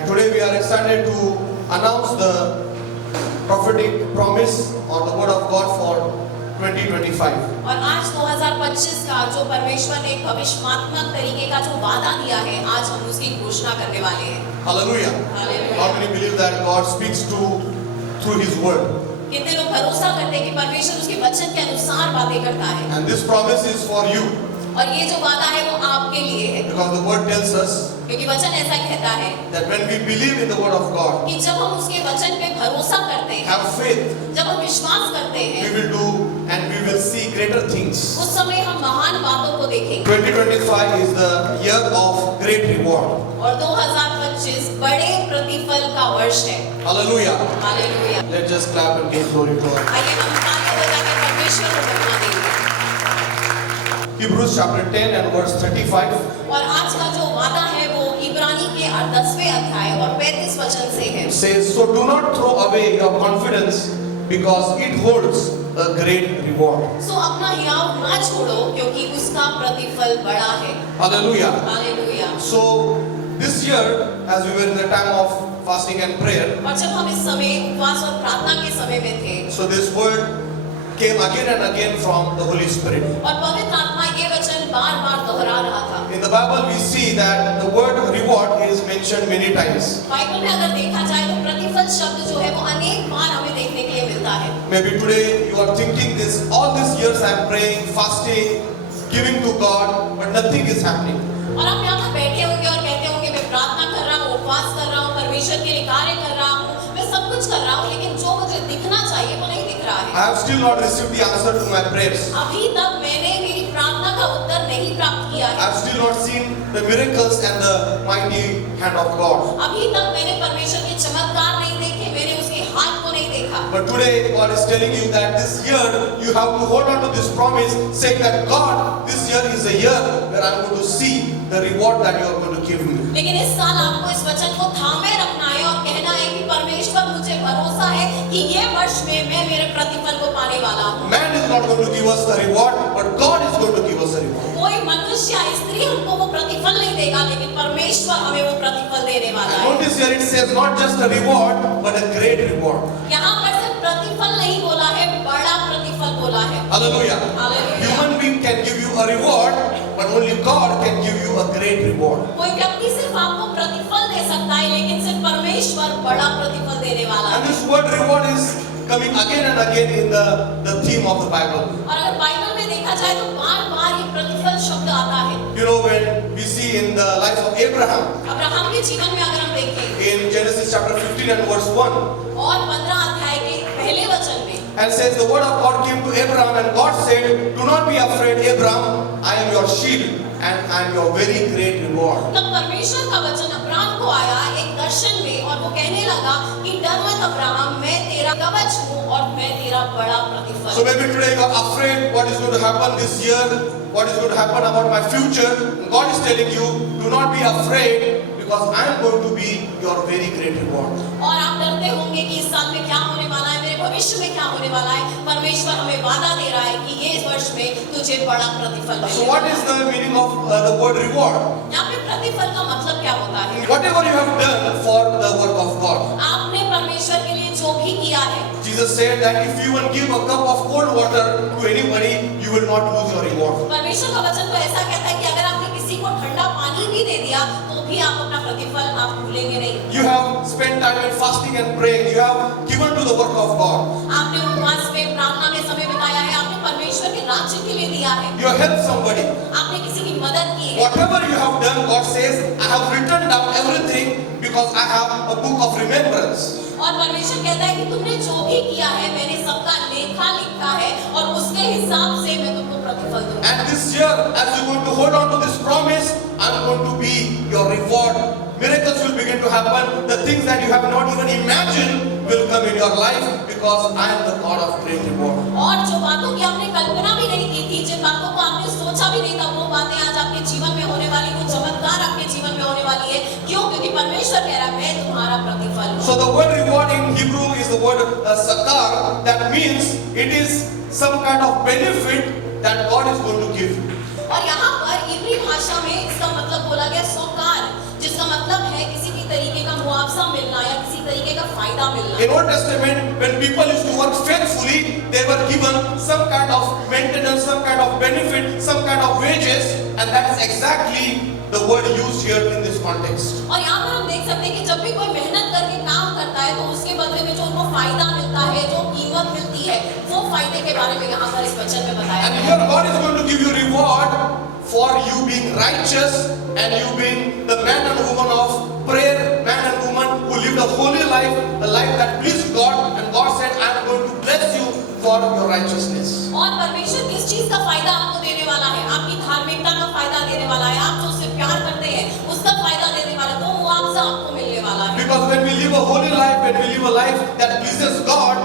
And today we are excited to announce the prophetic promise or the word of God for 2025. और आज 2025 का जो परमेश्वर ने एक भविष्यवात्मक तरीके का जो वादा दिया है, आज हम उसकी घोषणा करने वाले हैं। Hallelujah. Hallelujah. How many believe that God speaks through His word? कितने लोग भरोसा करते हैं कि परमेश्वर उसके वचन के अनुसार बातें करता है? And this promise is for you और ये जो वादा है वो आपके लिए है, because the word tells us क्योंकि वचन ऐसा कहता है that when we believe in the word of God, कि जब हम उसके वचन पे भरोसा करते हैं, have faith, जब हम विश्वास करते we हैं, will do and we will see greater things. उस समय हम महान बातों को देखेंगे। 2025 is the year of great reward. और 2025 बड़े प्रतिफल का वर्ष है। Hallelujah. Hallelujah. Let's just clap and give glory to God. आइए हम तालियां बजाकर परमेश्वर को महिमा देंगे। Hebrews chapter 10 and verse 35. और आज का जो वादा है वो इब्रानी के 10वें अध्याय और 35 वचन से है। It says, so do not throw away your confidence because it holds a great reward. सो अपना हियाव ना छोड़ो क्योंकि उसका प्रतिफल बड़ा है। Hallelujah. Hallelujah. So this year, as we were in the time of fasting and prayer, और जब हम इस समय उपवास और प्रार्थना के समय में थे, so this word came again and again from the Holy Spirit. और पवित्र आत्मा ये वचन बार-बार दोहरा रहा था। In the Bible we see that the word reward is mentioned many times. Bible में अगर देखा जाए तो प्रतिफल शब्द जो है वो अनेक बार हमें देखने के लिए मिलता है। Maybe today you are thinking this, all these years I am praying, fasting, giving to God, but nothing is happening. और आप यहाँ पर बैठे होंगे और कहते होंगे मैं प्रार्थना कर रहा हूँ, उपवास कर रहा हूँ, परमेश्वर के लिए कार्य कर रहा हूँ, मैं सब कुछ कर रहा हूँ, लेकिन जो मुझे दिखना चाहिए वो नहीं दिख रहा है। I have still not received the answer to my prayers. अभी तक मैंने मेरी प्रार्थना का उत्तर नहीं प्राप्त किया I है। have still not seen the miracles and the mighty hand of God. अभी तक मैंने परमेश्वर के चमत्कार नहीं देखे, मैंने उसके हाथ को नहीं देखा। But today God is telling you that this year you have to hold on to this promise, saying that God, this year is a year where I am going to see the reward that you are going to give me. लेकिन इस साल आपको इस वचन को थामे रखना है और कहना है कि परमेश्वर मुझे भरोसा है कि ये वर्ष में मैं मेरे प्रतिफल को पाने वाला हूँ। Man is not going to give us the reward, but God is going to give us the reward. कोई मनुष्य या स्त्री हमको वो प्रतिफल नहीं देगा, लेकिन परमेश्वर हमें वो प्रतिफल देने वाला And है। notice here it says not just a reward, but a great reward. यहाँ पर सिर्फ प्रतिफल नहीं बोला है, बड़ा प्रतिफल बोला है। Hallelujah. Hallelujah. Human being can give you a reward, but only God can give you a great reward. कोई व्यक्ति सिर्फ आपको प्रतिफल दे सकता है, लेकिन सिर्फ परमेश्वर बड़ा प्रतिफल देने वाला And है। this word reward is coming again and again in the theme of the Bible. और अगर बाइबल में देखा जाए तो बार-बार ये प्रतिफल शब्द आता है। You know, when we see in the life of Abraham, Abraham के जीवन में अगर हम देखें in Genesis chapter 15 and verse 1, और 15 अध्याय के पहले वचन में and says the word of God came to Abraham and God said, do not be afraid, Abraham, I am your shield and I am your very great reward. तब परमेश्वर का वचन अब्राहम को आया एक दर्शन में और वो कहने लगा कि डर मत अब्राहम, मैं तेरा कवच हूँ और मैं तेरा बड़ा प्रतिफल। So maybe today you are afraid what is going to happen this year, what is going to happen about my future. And God is telling you, do not be afraid because I am going to be your very great reward. और आप डरते होंगे कि इस साल में क्या होने वाला है, मेरे भविष्य में क्या होने वाला है। परमेश्वर हमें वादा दे रहा है कि ये इस वर्ष में तुझे बड़ा प्रतिफल So मिलेगा। what is the meaning of the word reward? यहाँ पे प्रतिफल का मतलब क्या होता है? Whatever you have done for the work of God. आपने परमेश्वर के लिए जो भी किया है, Jesus said that if you will give a cup of cold water to anybody, you will not lose your reward. परमेश्वर का वचन तो ऐसा कहता है कि अगर आपने किसी को ठंडा पानी भी दे दिया तो भी आप अपना प्रतिफल आप भूलेंगे नहीं। You have spent time in fasting and praying. You have given to the work of God. आपने उपवास में प्रार्थना में समय बिताया है, आपने परमेश्वर के राज्य के लिए दिया है, You have helped somebody. आपने किसी की मदद की है। Whatever you have done, God says, I have written down everything because I have a book of remembrance. और परमेश्वर कहता है कि तुमने जो भी किया है मैंने सबका लेखा लिखा है और उसके हिसाब से मैं तुमको प्रतिफल दूंगा। And this year, as you're going to hold on to this promise, I'm going to be your reward. Miracles will begin to happen. The things that you have not even imagined will come in your life because I am the God of great reward. और जो बातों की आपने कल्पना भी नहीं की थी, जिन बातों को आपने सोचा भी नहीं था, वो बातें आज आपके जीवन में होने वाली, वो चमत्कार आपके जीवन में होने वाली है। क्यों? क्योंकि परमेश्वर कह रहा है मैं तुम्हारा प्रतिफल हूँ। So the word reward in Hebrew is the word sakar. That means it is some kind of benefit that God is going to give you. और यहाँ पर इब्री भाषा में इसका मतलब बोला गया सौकार, जिसका मतलब है किसी भी तरीके का तरीके का फायदा मिलना। In Old Testament, when people used to work faithfully, they were given some kind of maintenance, some kind of benefit, some kind of wages, and that is exactly the word used here in this context. और यहाँ पर हम देख सकते हैं कि जब भी कोई मेहनत करके काम करता है तो उसके बदले में जो उनको फायदा मिलता है, जो कीमत मिलती है, वो फायदे के बारे में यहाँ पर इस वचन में बताया And गया है। here God is going to give you reward for you being righteous and you being the man and woman of prayer, man and woman who lived a holy life, a life that pleased God, and God said, I am going to bless you for your righteousness. और परमेश्वर किस चीज का फायदा आपको देने वाला है? आपकी धार्मिकता का फायदा देने वाला है, आप जो उससे प्यार करते हैं उसका फायदा देने वाला है, तो मुआवजा आपको मिलने वाला है। Because when we live a holy life, when we live a life that pleases God,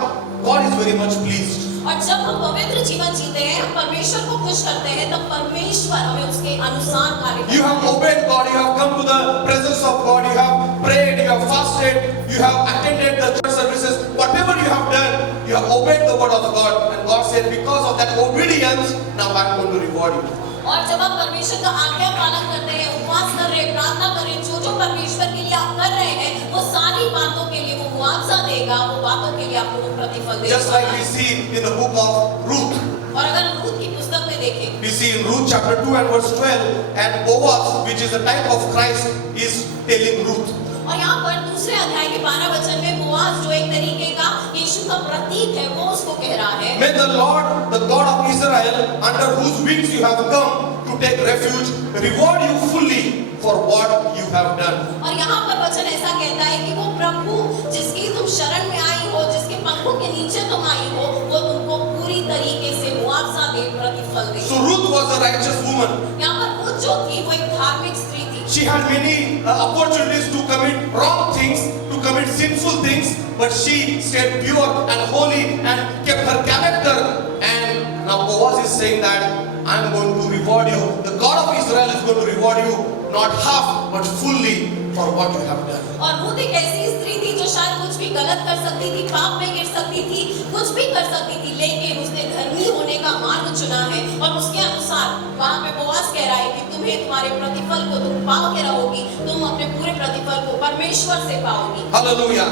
God is very much pleased. और जब हम पवित्र जीवन जीते हैं, हम परमेश्वर को खुश करते हैं, तब परमेश्वर हमें उसके अनुसार कार्य करता है। You have obeyed God, you have come to the presence of God, you have prayed, you have fasted, you have attended the church services, whatever you have done, you have obeyed the word of God, and God said, because of that obedience, now I am going to reward you. और जब आप परमेश्वर का आज्ञा पालन करते हैं, उपवास कर रहे हैं, प्रार्थना कर रहे हैं, जो परमेश्वर के लिए आप कर रहे हैं, वो सारी बातों के लिए वो मुआवजा देगा, वो बातों के लिए आपको वो प्रतिफल देगा। Just like we see in the book of Ruth. और अगर रूथ की पुस्तक में देखें, We see in Ruth chapter 2 and verse 12, and Boaz, which is a type of Christ, is telling Ruth. और यहाँ पर दूसरे अध्याय के 12 वचन में बोआज जो एक तरीके का यीशु का प्रतीक है, वो उसको कह रहा है, May the Lord, the God of Israel, under whose wings you have come to take refuge, reward you fully for what you have done. और यहाँ पर वचन ऐसा कहता है कि वो प्रभु जिसकी तुम शरण में आई हो, जिसके पंखों के नीचे तुम आई हो, वो तुमको पूरी तरीके से मुआवजा दे, प्रतिफल दे। So Ruth was a righteous woman. यहाँ पर रूथ जो थी वो एक धार्मिक स्त्री थी। She had many opportunities to commit wrong things, to commit sinful things, but she stayed pure and holy and kept her character. And now Boaz is saying that I am going to reward you. The God of Israel is going to reward you, not half, but fully for what you have done. और Ruth एक ऐसी स्त्री थी जो शायद कुछ भी गलत कर सकती थी, पाप में गिर सकती थी, कुछ भी कर सकती थी, लेकिन उसने धर्मी होने का मार्ग चुना है और उसके अनुसार वहाँ पे बोआज कह रहा है कि तुम्हें तुम्हारे प्रतिफल को तुम पाओ के रहोगी, तुम अपने पूरे प्रतिफल को परमेश्वर से पाओगी। Hallelujah.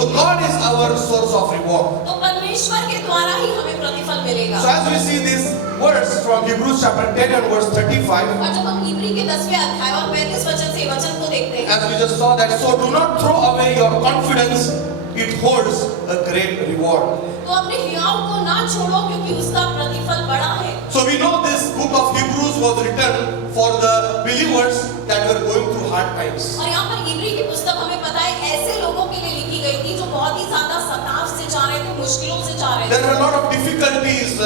So God is our source of reward. तो परमेश्वर के द्वारा ही हमें प्रतिफल मिलेगा। So as we see this verse from Hebrews chapter 10 and verse 35, और जब हम इब्री के 10वें अध्याय और 35 वचन से वचन को देखते हैं, as we just saw that, so do not throw away your confidence, it holds a great reward. तो अपने हियाव को ना छोड़ो क्योंकि उसका प्रतिफल बड़ा है। So we know this book of Hebrews was written for the believers that were going through hard times. और यहाँ पर इब्री की पुस्तक हमें पता है ऐसे लोगों के लिए लिखी गई थी जो बहुत ही ज्यादा सताव से जा रहे थे, मुश्किलों से जा रहे There थे। were a lot of difficulties,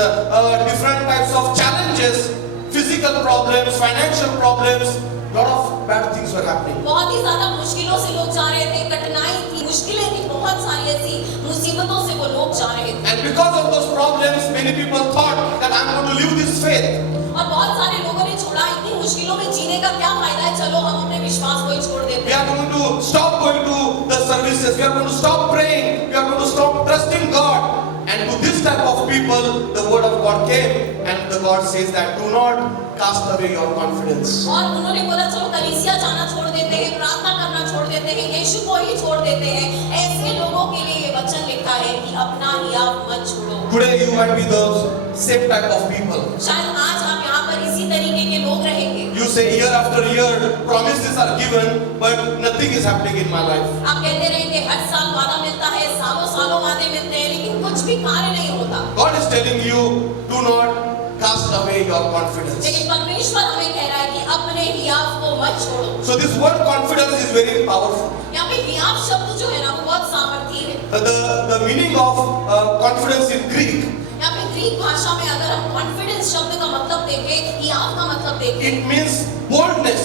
different types of challenges, physical problems, financial problems, lot of bad things were happening. बहुत ही ज्यादा मुश्किलों से लोग जा रहे थे, कठिनाई थी, मुश्किलें थी, बहुत सारी ऐसी मुसीबतों से वो लोग जा रहे थे। And because of those problems, many people thought that I'm going to live this faith. और बहुत सारे लोगों ने छोड़ा, इतनी मुश्किलों में जीने का क्या फायदा है, चलो हम अपने विश्वास को ही छोड़ देते We हैं। are going to stop going to the services. We are going to stop praying. We are going to stop trusting God. And to this type of people, the word of God came, and the God says that do not cast away your confidence. और उन्होंने बोला चलो कलीसिया जाना छोड़ देते हैं, प्रार्थना करना छोड़ देते हैं, यीशु को ही छोड़ देते हैं। ऐसे लोगों के लिए ये वचन लिखा है कि अपना हियाव मत छोड़ो। Today you might be those same type of people. शायद आज आप यहाँ पर इसी तरीके के लोग रहेंगे। You say year after year, promises are given, but nothing is happening in my life. आप कहते रहेंगे हर साल वादा मिलता है, सालों सालों वादे मिलते हैं, लेकिन कुछ भी कार्य नहीं होता। God is telling you, do not cast away your confidence. लेकिन परमेश्वर हमें कह रहा है कि अपने हियाव को मत छोड़ो। So this word confidence is very powerful. यहाँ पे हियाव शब्द जो है ना वो बहुत सामर्थी है। The meaning of confidence in Greek, यहाँ पे ग्रीक भाषा में अगर हम कॉन्फिडेंस शब्द का मतलब देखें, हियाव का मतलब देखें, it means boldness.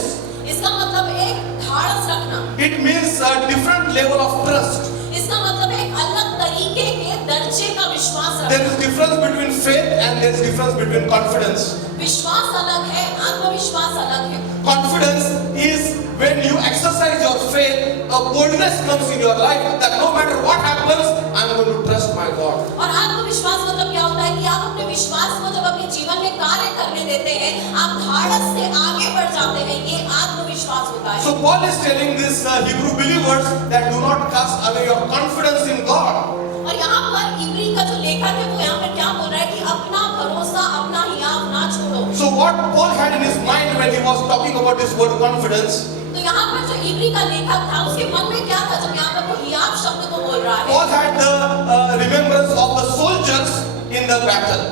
इसका मतलब है धाड़स रखना। It means a different level of trust. इसका मतलब है एक अलग तरीके के दर्जे का विश्वास There रखना। is difference between faith and there is difference between confidence. विश्वास अलग है, आत्मविश्वास अलग है। Confidence is when you exercise your faith, a boldness comes in your life that no matter what happens, I'm going to trust my God. और आत्मविश्वास आत्मविश्वास मतलब क्या होता है कि आप अपने विश्वास को जब अपने जीवन में कार्य करने देते हैं, आप धाड़स से आगे बढ़ जाते हैं, ये आत्मविश्वास होता है। So Paul is telling these Hebrew believers that do not cast away your confidence in God. और यहाँ पर इब्री का जो लेखक है वो यहाँ पर क्या बोल रहा है कि अपना भरोसा, अपना हियाव ना छोड़ो। So what Paul had in his mind when he was talking about this word confidence, तो यहाँ पर जो इब्री का लेखक था उसके मन में क्या था जब यहाँ पर वो हियाव शब्द को बोल रहा है? Paul had the remembrance of the soldiers in the battle.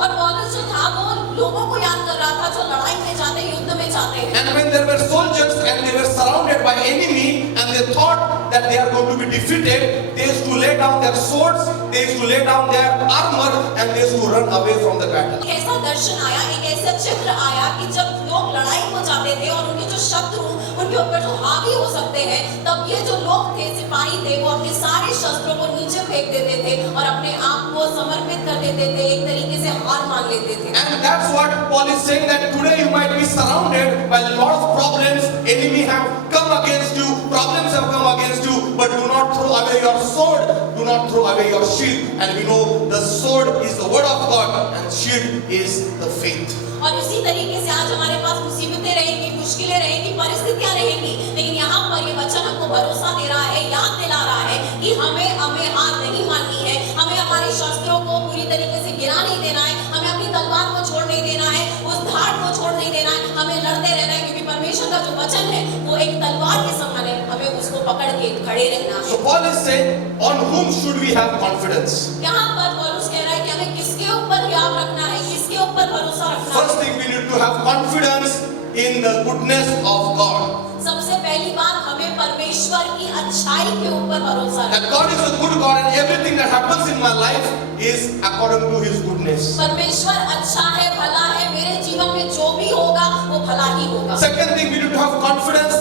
और पौलुस जो था वो लोगों को याद कर रहा था जो लड़ाई में जाते हैं, युद्ध में जाते हैं। And when there were soldiers and they were surrounded by enemy and they thought that they are going to be defeated, they used to lay down their swords, they used to lay down their armor and they used to run away from the battle. एक ऐसा दर्शन आया, एक ऐसा चित्र आया कि जब लोग लड़ाई को जाते थे और उनके जो शत्रु उनके ऊपर जो हावी हो सकते हैं, तब ये जो लोग थे, सिपाही थे, वो अपने सारे शस्त्रों को नीचे फेंक देते थे और अपने आप को समर्पित कर देते थे, एक तरीके से हार मान लेते थे। And that's what Paul is saying, that today you might be surrounded by a lot of problems, enemy have come against you, problems have come against you, but do not throw away your sword, do not throw away your shield. And we know the sword is the word of God and shield is the faith. और इसी तरीके से आज हमारे पास मुसीबतें रहेंगी, मुश्किलें रहेंगी, परिस्थितियां रहेंगी, लेकिन यहाँ पर ये वचन हमको भरोसा दे रहा है, याद दिला रहा है कि हमें हार नहीं माननी है, हमें हमारे शस्त्रों को पूरी तरीके से गिरा नहीं देना है, हमें अपनी तलवार को छोड़ नहीं देना है, उस धाड़ को छोड़ नहीं देना है, हमें लड़ते रहना है, क्योंकि परमेश्वर का जो वचन है वो एक तलवार के समान है, हमें उसको पकड़ के खड़े रहना है। So Paul is saying, on whom should we have confidence? यहाँ पर पौलुस कह रहा है कि हमें किसके ऊपर याद रखना है, किसके ऊपर भरोसा रखना है। First thing, we need to have confidence in the goodness of God. सबसे पहली बात हमें परमेश्वर की अच्छाई के ऊपर भरोसा That रखना God is a good God and everything that happens in my life is according to His goodness. परमेश्वर अच्छा है, भला है, मेरे जीवन में जो भी होगा वो भला ही होगा। Second thing, we need to have confidence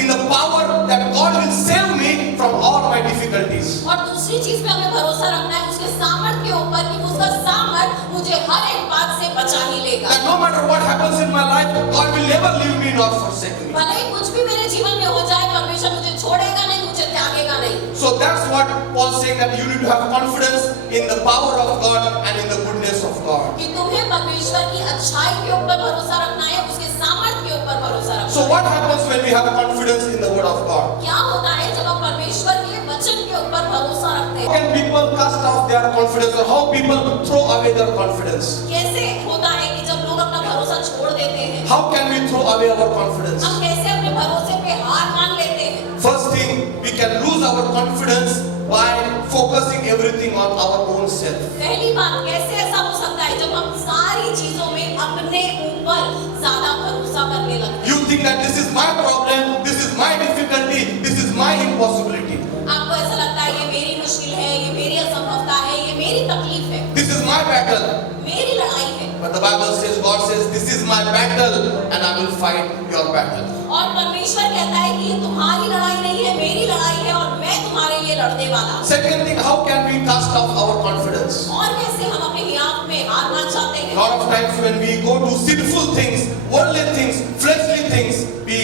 in the power that God will save me from all my difficulties. और दूसरी चीज पे हमें भरोसा रखना है उसके सामर्थ के ऊपर कि उसका सामर्थ मुझे हर एक बात से बचा ही लेगा। That no matter what happens in my life, God will never leave me nor forsake me. भले ही कुछ भी मेरे जीवन में हो जाए, परमेश्वर मुझे छोड़ेगा नहीं, मुझे त्यागेगा नहीं। So that's what Paul is saying, that you need to have confidence in the power of God and in the goodness of God. कि तुम्हें परमेश्वर की अच्छाई के ऊपर भरोसा रखना है, उसके सामर्थ के ऊपर भरोसा रखना है। So what happens when we have confidence in the word of God? क्या होता है जब हम परमेश्वर के वचन के ऊपर भरोसा रखते How हैं? can people cast off their confidence, or how people throw away their confidence? कैसे होता है कि जब लोग अपना भरोसा छोड़ देते हैं, How can we throw away our confidence? हम कैसे अपने भरोसे पे हार मान लेते हैं? First thing, we can lose our confidence by focusing everything on our own self. पहली बात, कैसे ऐसा हो सकता है जब हम सारी चीजों में अपने ऊपर ज्यादा भरोसा करने लगते हैं? You think that this is my problem, this is my difficulty, this is my impossibility. आपको ऐसा लगता है ये मेरी मुश्किल है, ये मेरी असंभवता है, ये मेरी तकलीफ है, This is my battle. मेरी lड़ाई है। But the Bible says, God says, this is my battle and I will fight your battle. और परमेश्वर कहता है कि ये तुम्हारी लड़ाई नहीं है, मेरी लड़ाई है और मैं तुम्हारे लिए लड़ने वाला हूँ। Second thing, how can we cast off our confidence? और कैसे हम अपने हियाव में हार मान जाते हैं? A lot of times when we go to sinful things, worldly things, fleshly things, we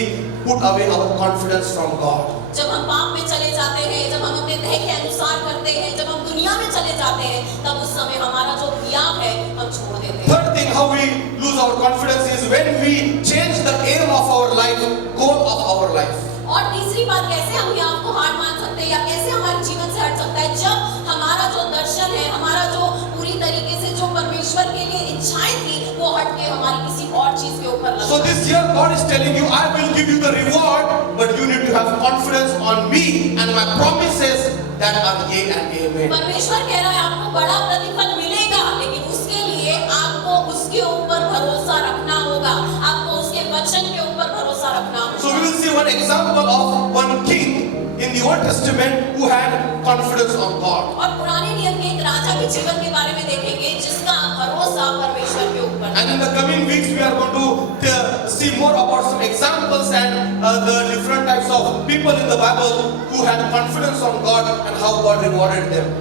put away our confidence from God. जब हम पाप में चले जाते हैं, जब हम अपने देह के अनुसार करते हैं, जब हम दुनिया में चले जाते हैं, तब उस समय हमारा जो हियाव है हम छोड़ देते हैं। Third thing, how we lose our confidence is when we change the aim of our life, goal of our life. और तीसरी बात, कैसे हम हियाव को हार मान सकते हैं या कैसे हमारे जीवन से हट सकता है, जब हमारा जो दर्शन है, हमारा जो पूरी तरीके से जो परमेश्वर के लिए इच्छाएं थी, वो हट के हमारी किसी और चीज के ऊपर लग So जाती है। this year God is telling you, I will give you the reward, but you need to have confidence on me and my promises that are yea and amen. परमेश्वर कह रहा है आपको बड़ा प्रतिफल मिलेगा, लेकिन उसके लिए आपको उसके ऊपर भरोसा रखना होगा, आपको उसके वचन के ऊपर भरोसा रखना होगा। So we will see one example of one king in the Old Testament who had confidence on God. और पुराने नियम के एक राजा के जीवन के बारे में देखेंगे जिसका भरोसा परमेश्वर के ऊपर था। And in the coming weeks we are going to see more about some examples and the different types of people in the Bible who had confidence on God and how God rewarded them.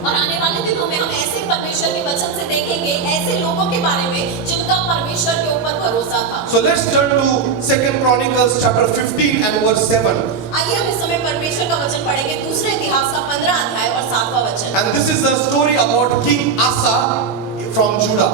और आने वाले दिनों में हम ऐसे परमेश्वर के वचन से देखेंगे ऐसे लोगों के बारे में जिनका परमेश्वर के ऊपर भरोसा था। So let's turn to 2 Chronicles chapter 15 and verse 7. आइए हम इस समय परमेश्वर का वचन पढ़ेंगे, दूसरे इतिहास का 15 अध्याय और 7वां वचन। And this is the story about King Asa from Judah.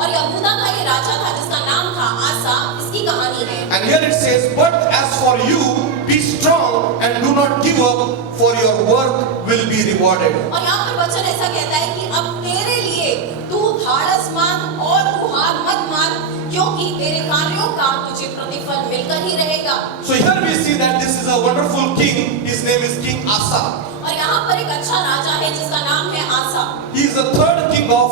और यहूदा का ये राजा था जिसका नाम था आसा, इसकी कहानी है। And here it says, but as for you, be strong and do not give up, for your work will be rewarded. और यहाँ पर वचन ऐसा कहता है कि अब तेरे लिए तू धाड़स मान और तू हार मत मान, क्योंकि तेरे कार्यों का तुझे प्रतिफल मिलकर ही रहेगा। So here we see that this is a wonderful king. His name is King Asa. और यहाँ पर एक अच्छा राजा है जिसका नाम है आसा। He is the third king of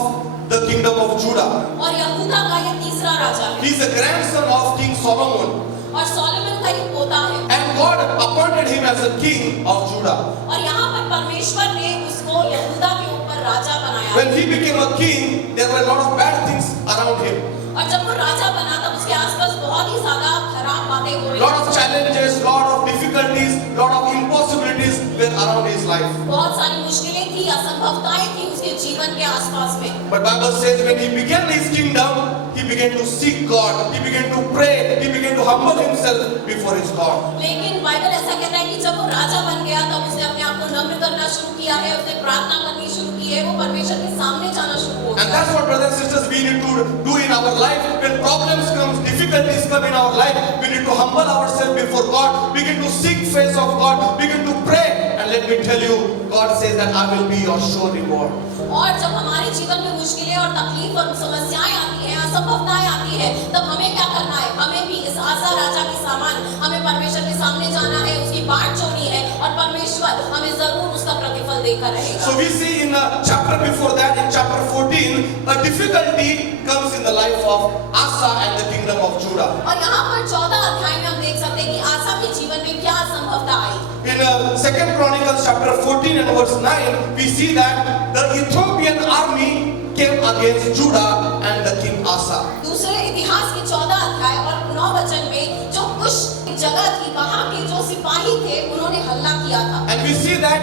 the kingdom of Judah. और यहूदा का ये तीसरा राजा है। He is the grandson of King Solomon. और सोलोमन का ये पोता है। And God appointed him as a king of Judah. और यहाँ पर परमेश्वर ने उसको यहूदा के ऊपर राजा बनाया। When he became a king, there were a lot of bad things around him. और जब वो राजा बना तब उसके आसपास बहुत ही ज्यादा खराब बातें हो रही Lot थी। of challenges, lot of difficulties, lot of impossibilities were around his life. बहुत सारी मुश्किलें थी, असंभवताएं थी उसके जीवन के आसपास में। But Bible says when he began his kingdom, he began to seek God. He began to pray. He began to humble himself before his God. लेकिन बाइबल ऐसा कहता है कि जब वो राजा बन गया तब उसने अपने आप को नम्र करना शुरू किया है, उसने प्रार्थना करनी शुरू की है, वो परमेश्वर के सामने जाना शुरू हो And गया। that's what brothers and sisters we need to do in our life. When problems come, difficulties come in our life, we need to humble ourselves before God. Begin to seek face of God. Begin to pray. And let me tell you, God says that I will be your sure reward. और जब हमारे जीवन में मुश्किलें और तकलीफ और समस्याएं आती हैं, असंभवताएं आती हैं, तब हमें क्या करना है? हमें भी इस आसा राजा के समान हमें परमेश्वर के सामने जाना है, उसकी बाट जोड़नी है और परमेश्वर हमें जरूर उसका प्रतिफल देकर रहेगा। So we see in the chapter before that, in chapter 14, a difficulty comes in the life of Asa and the kingdom of Judah. और यहाँ पर 14 अध्याय में हम देख सकते हैं कि आसा के जीवन में क्या असंभवता आई। In 2 Chronicles chapter 14 and verse 9, we see that the Ethiopian army came against Judah and the king Asa. दूसरे इतिहास के 14 अध्याय और 9 वचन में जो कुछ जगह थी वहां के जो सिपाही थे उन्होंने हल्ला किया था। And we see that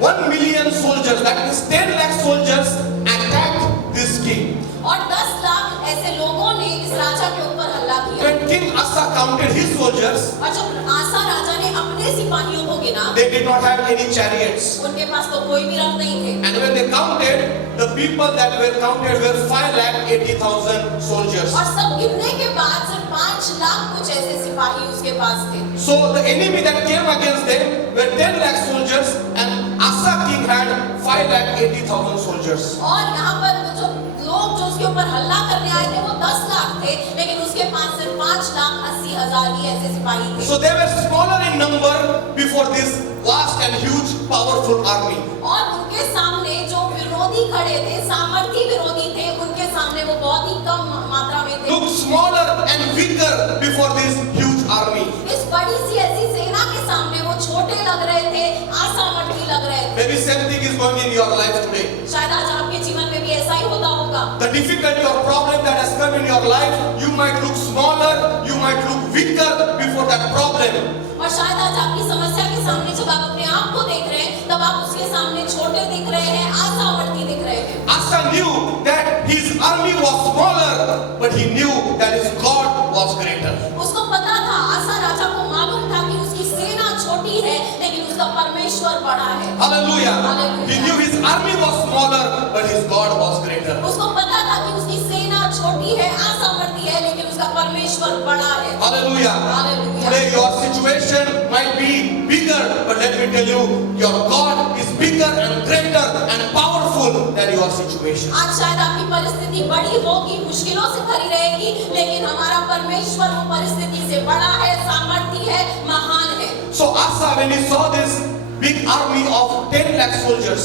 1 million soldiers, that is 10 lakh soldiers, attacked this king. और 10 लाख ऐसे लोगों ने इस राजा के ऊपर हल्ला किया। When King Asa counted his soldiers, और जब आसा राजा ने अपने सिपाहियों को गिना, they did not have any chariots. उनके पास तो कोई भी रथ नहीं थे। And when they counted, the people that were counted were 5,80,000 soldiers. और सब गिनने के बाद सिर्फ 5 लाख कुछ ऐसे सिपाही उसके पास थे। So the enemy that came against them were 10 lakh soldiers, and Asa king had 5,80,000 soldiers. और यहाँ पर वो जो लोग जो उसके ऊपर हल्ला करने आए थे वो 10 लाख थे, लेकिन उसके पास सिर्फ 5,80,000 ही ऐसे सिपाही थे। So they were smaller in number before this vast and huge powerful army. और उनके सामने जो विरोधी खड़े थे, सामर्थी विरोधी थे, उनके सामने वो बहुत ही कम मात्रा में थे। Look smaller and weaker before this huge army. इस बड़ी सी ऐसी सेना के सामने वो छोटे लग रहे थे, असामर्थी लग रहे थे। Maybe same thing is going in your life today. शायद आज आपके जीवन में भी ऐसा ही होता होगा। The difficulty or problem that has come in your life, you might look smaller, you might look weaker before that problem. और शायद आज आपकी समस्या के सामने जब आप अपने आप को देख रहे हैं, तब आप उसके सामने छोटे दिख रहे हैं, असामर्थी दिख रहे हैं। Asa knew that his army was smaller, but he knew that his God was greater. उसको पता था, आसा राजा को मालूम था कि उसकी सेना छोटी है, लेकिन उसका परमेश्वर बड़ा है। Hallelujah. Hallelujah. He knew his army was smaller, but his God was greater. उसको पता था कि उसकी सेना छोटी है, असामर्थी है, लेकिन उसका परमेश्वर बड़ा है। Hallelujah. Hallelujah. Today your situation might be bigger, but let me tell you, your God is bigger and greater and powerful than your situation. आज शायद आपकी परिस्थिति बड़ी होगी, मुश्किलों से भरी रहेगी, लेकिन हमारा परमेश्वर वो परिस्थिति से बड़ा है, सामर्थी है, महान है। So Asa, when he saw this big army of 10 lakh soldiers,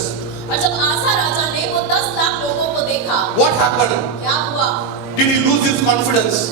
और जब आसा राजा ने वो 10 लाख लोगों को देखा, what happened? क्या हुआ? Did he lose his confidence?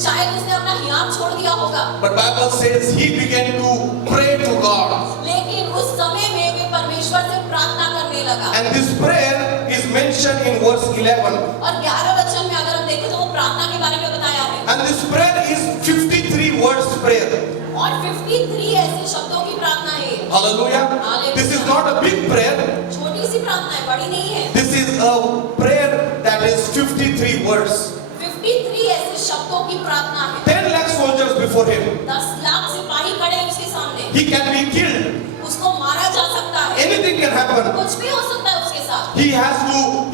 शायद उसने अपना हियाव छोड़ दिया होगा, But Bible says he began to pray to God. लेकिन उस समय में वे परमेश्वर से प्रार्थना करने लगा। And this prayer is mentioned in verse 11. और 11 वचन में अगर हम देखें तो वो प्रार्थना के बारे में बताया है। And this prayer is 53 words prayer. और 53 ऐसे शब्दों की प्रार्थना है। Hallelujah. Hallelujah. This is not a big prayer. छोटी सी प्रार्थना है, बड़ी नहीं है। This is a prayer that is 53 words. 53 ऐसे शब्दों की प्रार्थना है। 10 lakh soldiers before him. 10 lakh सिपाही खड़े हैं उसके सामने। He can be killed. उसको मारा जा सकता है। Anything can happen. कुछ भी हो सकता है उसके साथ।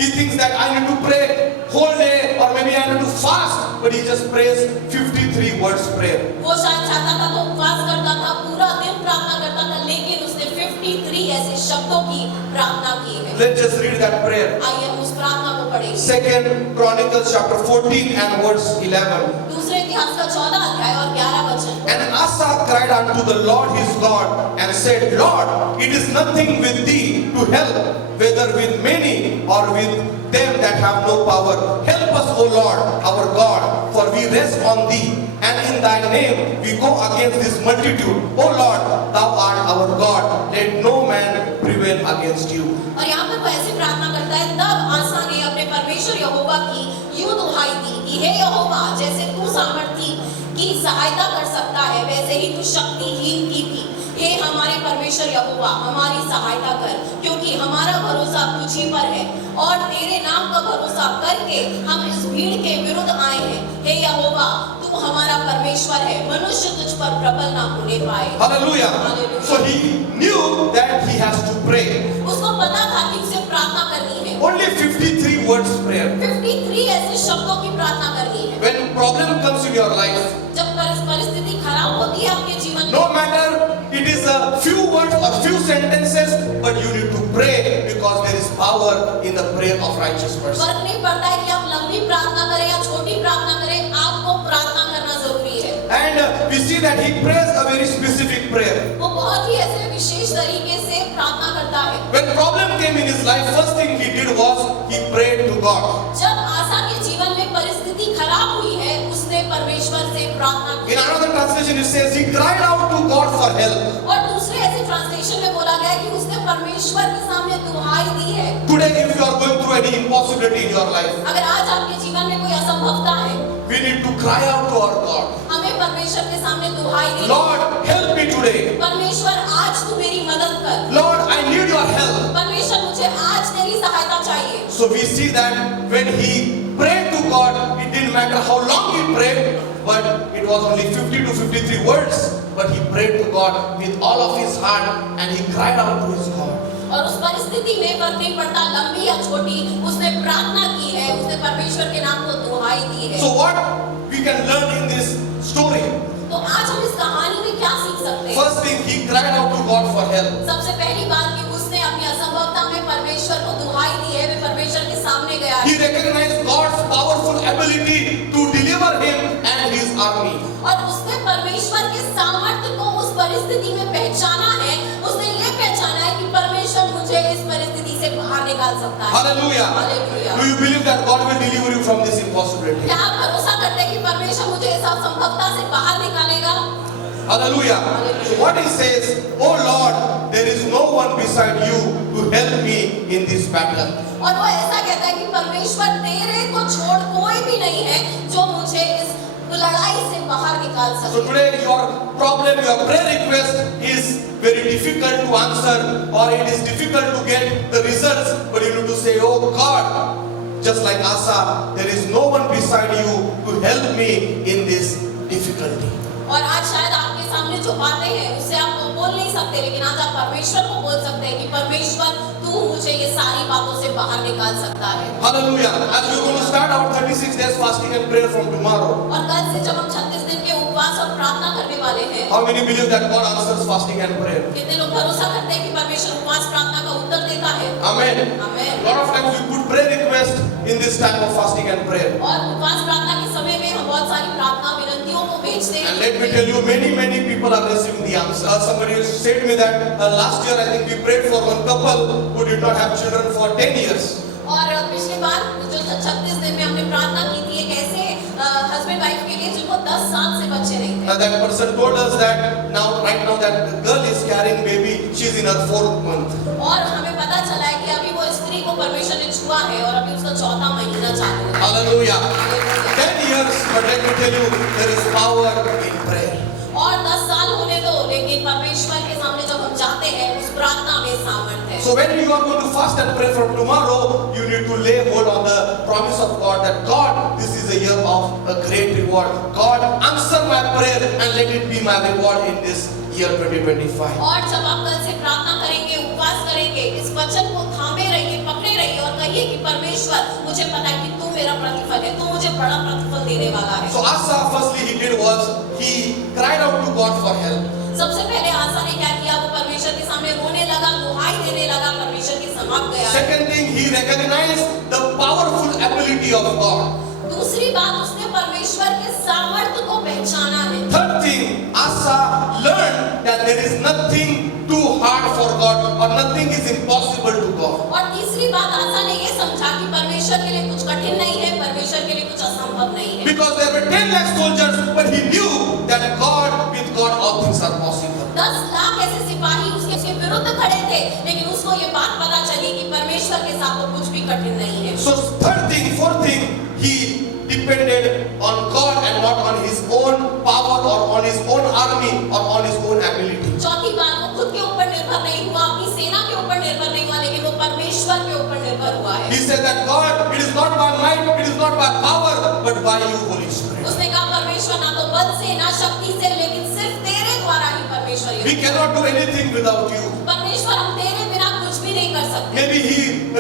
He thinks that I need to pray whole day or maybe I need to fast, but he just prays 53 words prayer. वो शायद चाहता था तो उपवास करता था, पूरा दिन प्रार्थना करता था, लेकिन उसने 53 ऐसे शब्दों की प्रार्थना की है। Let's just read that prayer. आइए हम उस प्रार्थना को पढ़ें। 2 Chronicles chapter 14 and verse 11. दूसरे इतिहास का 14 अध्याय और 11 वचन। And Asa cried unto the Lord his God and said, Lord, it is nothing with thee to help, whether with many or with them that have no power. Help us, O Lord, our God, for we rest on thee, and in thy name we go against this multitude. O Lord, thou art our God, let no man prevail against you. और यहाँ पर वो ऐसी प्रार्थना करता है, तब आसा ने अपने परमेश्वर यहोवा की यूं दुहाई दी कि हे यहोवा, जैसे तू सामर्थी की सहायता कर सकता है, वैसे ही तू शक्तिहीन की भी। हे हमारे परमेश्वर यहोवा, हमारी सहायता कर, क्योंकि हमारा भरोसा तुझ ही पर है और तेरे नाम का भरोसा करके हम इस भीड़ के विरुद्ध आए हैं। हे यहोवा, तू हमारा परमेश्वर है, मनुष्य तुझ पर प्रबल ना होने पाए। Hallelujah. Hallelujah. So he knew that he has to pray. उसको पता था कि उसे प्रार्थना करनी है। Only 53 words prayer. 53 ऐसे शब्दों की प्रार्थना करनी है। When problem comes in your life, जब परिस्थिति खराब होती है आपके जीवन में, no matter it is a few words or few sentences, but you need to pray because there is power in the prayer of righteous person. फर्क नहीं पड़ता है कि आप लंबी प्रार्थना करें या छोटी प्रार्थना करें, आपको प्रार्थना करना जरूरी है। And we see that he prays a very specific prayer. वो बहुत ही ऐसे विशेष तरीके से प्रार्थना करता है। When problem came in his life, first thing he did was he prayed to God. जब आसा के जीवन में परिस्थिति खराब हुई है, उसने परमेश्वर से प्रार्थना की। In another translation it says he cried out to God for help. और दूसरे ऐसे ट्रांसलेशन में बोला गया है कि उसने परमेश्वर के सामने दुहाई दी है। Today if you are going through any impossibility in your life, अगर आज आपके जीवन में कोई असंभवता है, we need to cry out to our God. हमें परमेश्वर के सामने दुहाई देनी। Lord, help me today. परमेश्वर आज तू मेरी मदद कर। Lord, I need your help. परमेश्वर मुझे आज तेरी सहायता चाहिए। So we see that when he prayed to God, it didn't matter how long he prayed, but it was only 50 to 53 words, but he prayed to God with all of his heart and he cried out to his God. और उस परिस्थिति में फर्क नहीं पड़ता लंबी या छोटी, उसने प्रार्थना की है, उसने परमेश्वर के नाम को दुहाई दी है। So what we can learn in this story? तो आज हम इस कहानी में क्या सीख सकते हैं? First thing, he cried out to God for help. सबसे पहली बात कि उसने अपनी असंभवता में परमेश्वर को दुहाई दी है, वे परमेश्वर के सामने गया है। He recognized God's powerful ability to deliver him and his army. और उसने परमेश्वर के सामर्थ्य को उस परिस्थिति में पहचाना है। उसने ये पहचाना है कि परमेश्वर मुझे इस परिस्थिति से बाहर निकाल सकता है। Hallelujah. Hallelujah. Do you believe that God will deliver you from this impossibility? क्या आप भरोसा करते हैं कि परमेश्वर मुझे इस असंभवता से बाहर निकालेगा? Hallelujah. So what he says, oh Lord, there is no one beside you to help me in this battle. और वो ऐसा कहता है कि परमेश्वर तेरे को छोड़ कोई भी नहीं है जो मुझे इस लड़ाई से बाहर निकाल So सके। today your problem, your prayer request is very difficult to answer or it is difficult to get the results, but you need to say, oh God, just like Asa, there is no one beside you to help me in this difficulty. और आज शायद आपके सामने जो बातें हैं उससे आप बोल नहीं सकते, लेकिन आज आप परमेश्वर को बोल सकते हैं कि परमेश्वर तू मुझे ये सारी बातों से बाहर निकाल सकता है। Hallelujah. As we are going to start our 36 days fasting and prayer from tomorrow, और कल से जब हम 36 दिन के उपवास और प्रार्थना करने वाले हैं, how many believe that God answers fasting and prayer? कितने लोग भरोसा करते हैं कि परमेश्वर उपवास प्रार्थना का उत्तर देता है? Amen. आमीन। A lot of times we put prayer request in this time of fasting and prayer. और उपवास प्रार्थना के समय में हम बहुत सारी प्रार्थना विनतियों को भेजते हैं। And let me tell you, many people are receiving the answer. Somebody said to me that last year I think we prayed for one couple who did not have children for 10 years. और पिछली बार जो 36 दिन में हमने प्रार्थना की थी एक ऐसे हस्बैंड वाइफ के लिए जिनको 10 साल से बच्चे नहीं थे। That person told us that right now that girl is carrying baby, she is in her 4th month. और हमें पता चला है कि अभी वो स्त्री को परमेश्वर ने छुआ है और अभी उसका 4था महीना चालू है। Hallelujah. 10 years, but let me tell you, there is power in prayer. और 10 साल होने दो, लेकिन परमेश्वर के सामने जब हम जाते हैं उस प्रार्थना में सामर्थ्य है। So when you are going to fast and pray from tomorrow, you need to lay hold on the promise of God that God, this is a year of a great reward. God, answer my prayer and let it be my reward in this year 2025. और जब आप कल से प्रार्थना करेंगे, उपवास करेंगे, इस वचन मुझे पता है कि तू मेरा प्रतिफल है, तू मुझे बड़ा प्रतिफल देने वाला है। So Asa, firstly he did was he cried out to God for help. सबसे पहले आसा ने क्या किया, वो परमेश्वर के सामने रोने लगा, दुहाई देने लगा, परमेश्वर के समाप्त गया। Second thing, he recognized the powerful ability of God. दूसरी बात, उसने परमेश्वर के सामर्थ्य को पहचाना है। Third thing, Asa learned that there is nothing too hard for God or nothing is impossible to God. और तीसरी बात, आसा ने ये समझा कि परमेश्वर के लिए कुछ कठिन नहीं है, परमेश्वर के लिए कुछ असंभव नहीं है। Because there were 10 lakh soldiers, but he knew that with God all things are possible. 10 lakh ऐसे सिपाही उसके विरुद्ध खड़े थे, लेकिन उसको ये बात पता चली कि परमेश्वर के साथ तो कुछ भी कठिन नहीं है। So fourth thing, he depended on God and not on his own power or on his own army or on his own ability. चौथी बात, वो खुद के ऊपर निर्भर नहीं हुआ, अपनी सेना के ऊपर निर्भर नहीं हुआ, लेकिन वो परमेश्वर के ऊपर निर्भर हुआ है। He said that God, it is not by might, it is not by power, but by you, Holy Spirit. उसने कहा परमेश्वर ना तो बल से ना शक्ति से, लेकिन सिर्फ तेरे द्वारा ही परमेश्वर We cannot do anything without you. परमेश्वर हम तेरे बिना कुछ भी नहीं कर सकते। Maybe he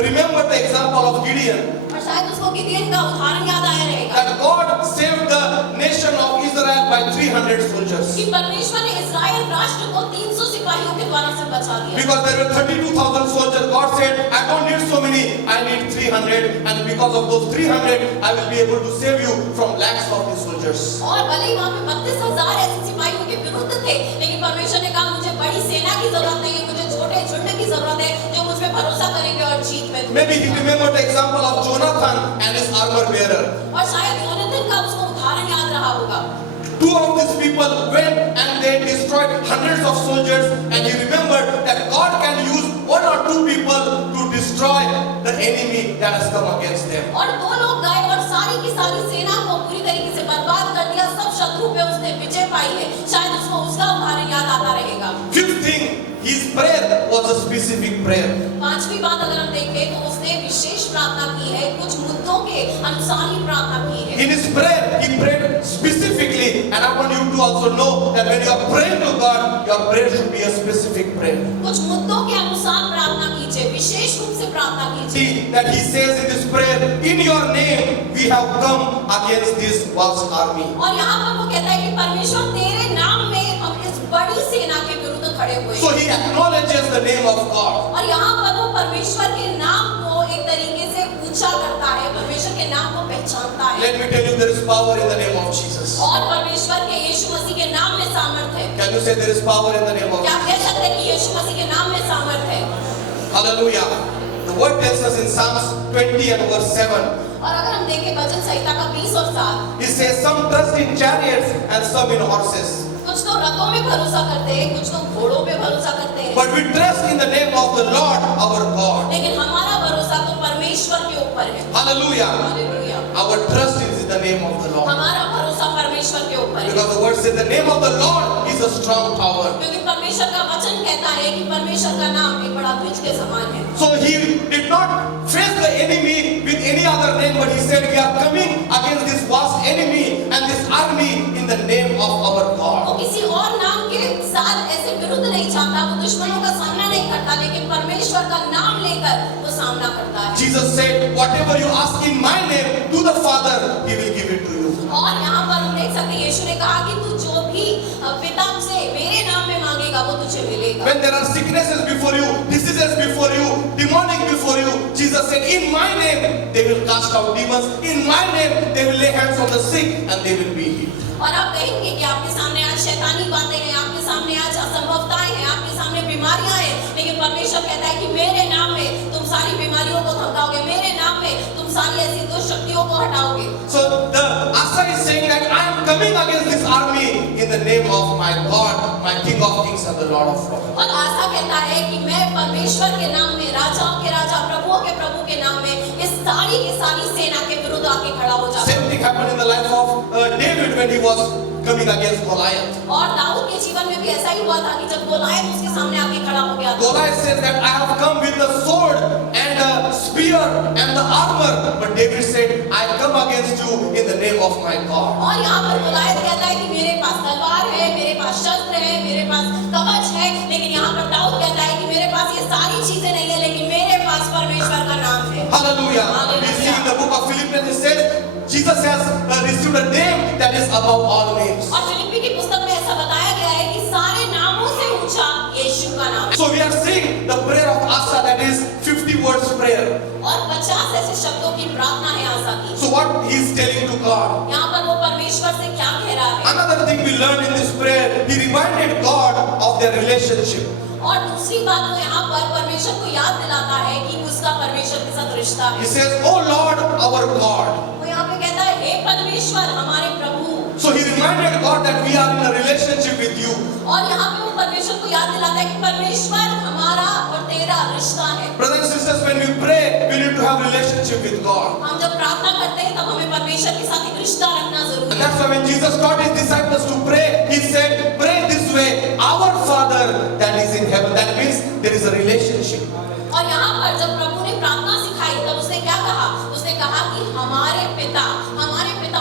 remembered the example of Gideon, और शायद उसको गिदियन का उदाहरण याद आया रहेगा that God saved the nation of Israel by 300 soldiers. कि परमेश्वर ने इस्राएल राष्ट्र को 300 सिपाहियों के द्वारा से बचा दिया। Because there were 32,000 soldiers, God said, I don't need so many, I need 300, and because of those 300, I will be able to save you from lakhs of these soldiers. और भले ही वहाँ पे 32,000 ऐसे सिपाहियों के विरुद्ध थे, लेकिन परमेश्वर ने कहा मुझे बड़ी सेना की जरूरत नहीं है, मुझे छोटे झुंड की जरूरत है जो मुझ पे भरोसा करेंगे और जीत में। Maybe he remembered the example of Jonathan and his armor bearer. और शायद योनाथन का उसको उदाहरण याद रहा होगा। Two of these people went and they destroyed hundreds of soldiers, and he remembered that God can use one or two people to destroy the enemy that has come against them. और दो लोग गए और सारी की सारी सेना को पूरी तरीके से बर्बाद कर दिया, सब शत्रु पे उसने विजय पाई है। शायद उसको उसका उदाहरण याद आता रहेगा। Fifth thing, his prayer was a specific prayer. पांचवी बात अगर हम देखें तो उसने विशेष प्रार्थना की है, कुछ मुद्दों के अनुसार ही प्रार्थना की है। In his prayer, he prayed specifically, and I want you to also know that when you are praying to God, your prayer should be a specific prayer. कुछ मुद्दों के अनुसार प्रार्थना कीजिए, विशेष रूप से प्रार्थना कीजिए। See that he says in this prayer, in your name we have come against this vast army. और यहाँ पर वो कहता है कि परमेश्वर तेरे नाम में हम इस बड़ी सेना के विरुद्ध खड़े हुए So हैं। he acknowledges the name of God. और यहाँ पर वो परमेश्वर के नाम को एक तरीके से ऊंचा करता है, परमेश्वर के नाम को पहचानता है। Let me tell you, there is power in the name of Jesus. और परमेश्वर के यीशु मसीह के नाम में सामर्थ है। Can you say there is power in the name of क्या Jesus? कह सकते हैं कि यीशु मसीह के नाम में सामर्थ है? Hallelujah. The word tells us in Psalms 20 and verse 7. और अगर हम देखें भजन संहिता का 20 और 7, It says some trust in chariots and some in horses. कुछ तो रथों में भरोसा करते हैं, कुछ तो घोड़ों पे भरोसा करते हैं, But we trust in the name of the Lord our God. लेकिन हमारा भरोसा तो परमेश्वर के ऊपर है। Hallelujah. Hallelujah. Our trust is in the name of the Lord. हमारा भरोसा परमेश्वर के ऊपर है, Because the word says the name of the Lord is a strong tower. क्योंकि परमेश्वर का वचन कहता है कि परमेश्वर का नाम एक बड़ा ब्रिज के समान है। So he did not face the enemy with any other name, but he said we are coming against this vast enemy and this army in the name of our वो God. किसी और नाम के साथ ऐसे विरुद्ध नहीं चाहता, वो दुश्मनों का सामना नहीं करता, लेकिन परमेश्वर का नाम लेकर वो सामना करता है। Jesus said, whatever you ask in my name to the Father, he will give it to you. और यहाँ पर हम देख सकते हैं यीशु ने कहा कि तू जो भी पिता से मेरे नाम में मांगेगा वो तुझे मिलेगा। When there are sicknesses before you, diseases before you, demonic before you, Jesus said, in my name they will cast out demons. In my name they will lay hands on the sick and they will be healed. और आप कहेंगे कि आपके सामने आज शैतानी बातें हैं, आपके सामने आज असंभवताएं हैं, आपके सामने बीमारियां हैं, लेकिन परमेश्वर कहता है कि मेरे नाम में तुम सारी बीमारियों को धमकाओगे, मेरे नाम में तुम सारी ऐसी दुष्ट शक्तियों को हटाओगे। So the Asa is saying that I am coming against this army in the name of my God, my King of Kings and the Lord of Lords. और आशा कहता है कि मैं परमेश्वर के नाम में, राजाओं के राजा, प्रभुओं के प्रभु के नाम में इस सारी की सारी सेना के विरुद्ध आके खड़ा हो जाता Same thing happened in the life of David when he was coming against Goliath. और दाऊद के जीवन में भी ऐसा ही हुआ था कि जब गोलायत उसके सामने आके खड़ा हो गया था। Goliath says that I have come with the sword and the spear and the armor, but David said, I come against you in the name of my God. और यहाँ पर गोलायत कहता है कि मेरे पास तलवार है, मेरे पास शस्त्र है, मेरे पास कवच है, लेकिन यहाँ पर दाऊद कहता है कि मेरे पास ये सारी चीजें नहीं है, लेकिन मेरे पास पास परमेश्वर का नाम है। Hallelujah. We see in the book of Philippians it says Jesus has received a name that is above all names. और फिलिप्पी की पुस्तक में ऐसा बताया गया है कि सारे नामों से ऊंचा यीशु का नाम है। So we are seeing the prayer of Asa, that is 50 words prayer. और 50 ऐसे शब्दों की प्रार्थना है आशा की। So what he is telling to God. यहाँ पर वो परमेश्वर से क्या कह रहा है? Another thing we learned in this prayer, he reminded God of their relationship. और दूसरी बात वो यहाँ पर परमेश्वर को याद दिलाता है कि उसका परमेश्वर के साथ रिश्ता He है। says, "Oh Lord, our God." वो यहाँ पे कहता है, हे परमेश्वर हमारे प्रभु। So he reminded God that we are in a relationship with you. और यहाँ पे वो परमेश्वर को याद दिलाता है कि परमेश्वर हमारा और तेरा रिश्ता है। Brothers and sisters, when we pray, we need to have relationship with God. हम जब प्रार्थना करते हैं तब हमें परमेश्वर के साथ एक रिश्ता रखना And जरूरी है। that's why when Jesus taught his disciples to pray, he said, "Pray this way, our Father that is in heaven." That means there is a relationship. और यहाँ पर जब प्रभु ने प्रार्थना सिखाई तब उसने क्या कहा? उसने कहा कि हमारे पिता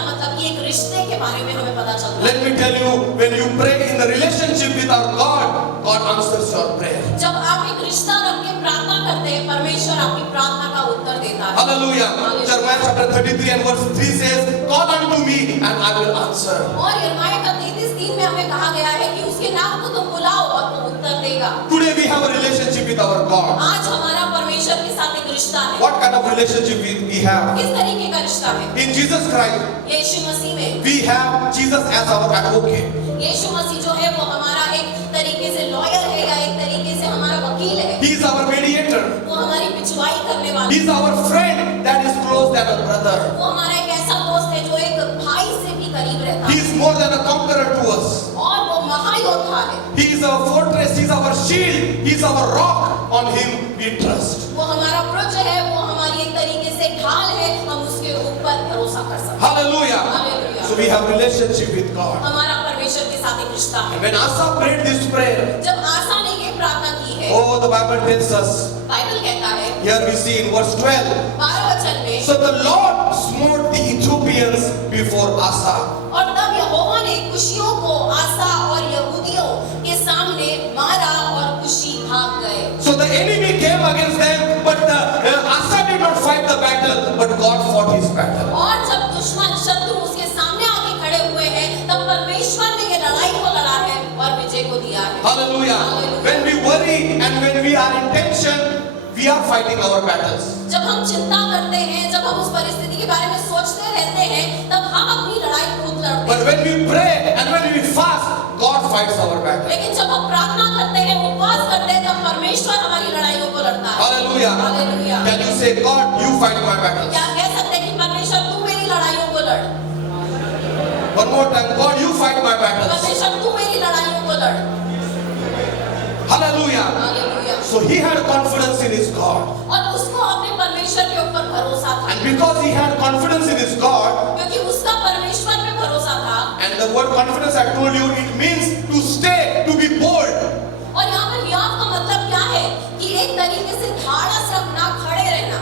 मतलब कि एक रिश्ते के बारे में हमें पता चलता है। Let me tell you, when you pray in the relationship with our God, God answers your prayer. जब आप एक रिश्ता रख के प्रार्थना करते हैं परमेश्वर आपकी प्रार्थना का उत्तर देता है। Hallelujah. Jeremiah chapter 33 and verse 3 says, "Call unto me and I will answer." और यिर्मयाह का 33:3 में हमें कहा गया है कि उसके नाम को तुम बुलाओ और वो उत्तर देगा। Today we have a relationship with our God. आज हमारा परमेश्वर के साथ एक रिश्ता है। What kind of relationship we have? किस तरीके का रिश्ता है? In Jesus Christ, यीशु मसीह में we have Jesus as our advocate. यीशु मसीह जो है वो हमारा एक तरीके से लॉयर है या एक तरीके से हमारा वकील है। He is our mediator. वो हमारी पिछवाई करने वाला He is our friend that is close than a brother. वो हमारा एक ऐसा दोस्त है जो एक भाई से भी करीब रहता He है is more than a conqueror to us. और वो महायोद्धा है। He is our fortress. He is our shield. He is our rock. On him we trust. वो हमारा ब्रुज है, वो हमारी एक तरीके से ढाल है, हम उसके ऊपर भरोसा कर सकते हैं। Hallelujah. Hallelujah. So we have relationship with God. हमारा परमेश्वर के साथ एक रिश्ता है। And when Asa prayed this prayer, जब आशा ने ये प्रार्थना की है, oh, the Bible tells us, Bible कहता है here we see in verse 12, 12 वचन में, so the Lord smote the Ethiopians before Asa. और तब यहोवा ने कुशियों को आशा और यहूदियों के सामने मारा और कुशी भाग गए। So the enemy came against them, but Asa did not fight the battle, but God fought his battle. और जब दुश्मन शत्रु उसके सामने आके खड़े हुए हैं, तब परमेश्वर ने ये लड़ाई को लड़ा है और विजय को दिया है। Hallelujah. When we worry and when we are in tension, we are fighting our battles. जब हम चिंता करते हैं, जब हम उस परिस्थिति के बारे में सोचते रहते हैं, तब हम अपनी लड़ाई खुद लड़ते But हैं। when we pray and when we fast, God fights our battle. लेकिन जब हम प्रार्थना करते हैं, उपवास करते हैं, तब परमेश्वर हमारी लड़ाइयों को लड़ता है। Hallelujah. Hallelujah. Can you say, God, you fight my battles? क्या कह सकते हैं कि परमेश्वर तू मेरी लड़ाइयों को लड़? One more time, God, you fight my battles. परमेश्वर तू मेरी लड़ाइयों को लड़। Hallelujah. Hallelujah. So he had confidence in his God. और उसको अपने परमेश्वर के ऊपर भरोसा था, And because he had confidence in his God, क्योंकि उसका परमेश्वर पे भरोसा था। and the word confidence I told you, it means to stay, to be bold. और यहाँ पर याव का मतलब क्या है कि एक तरीके से धाड़ा से अपना खड़े रहना।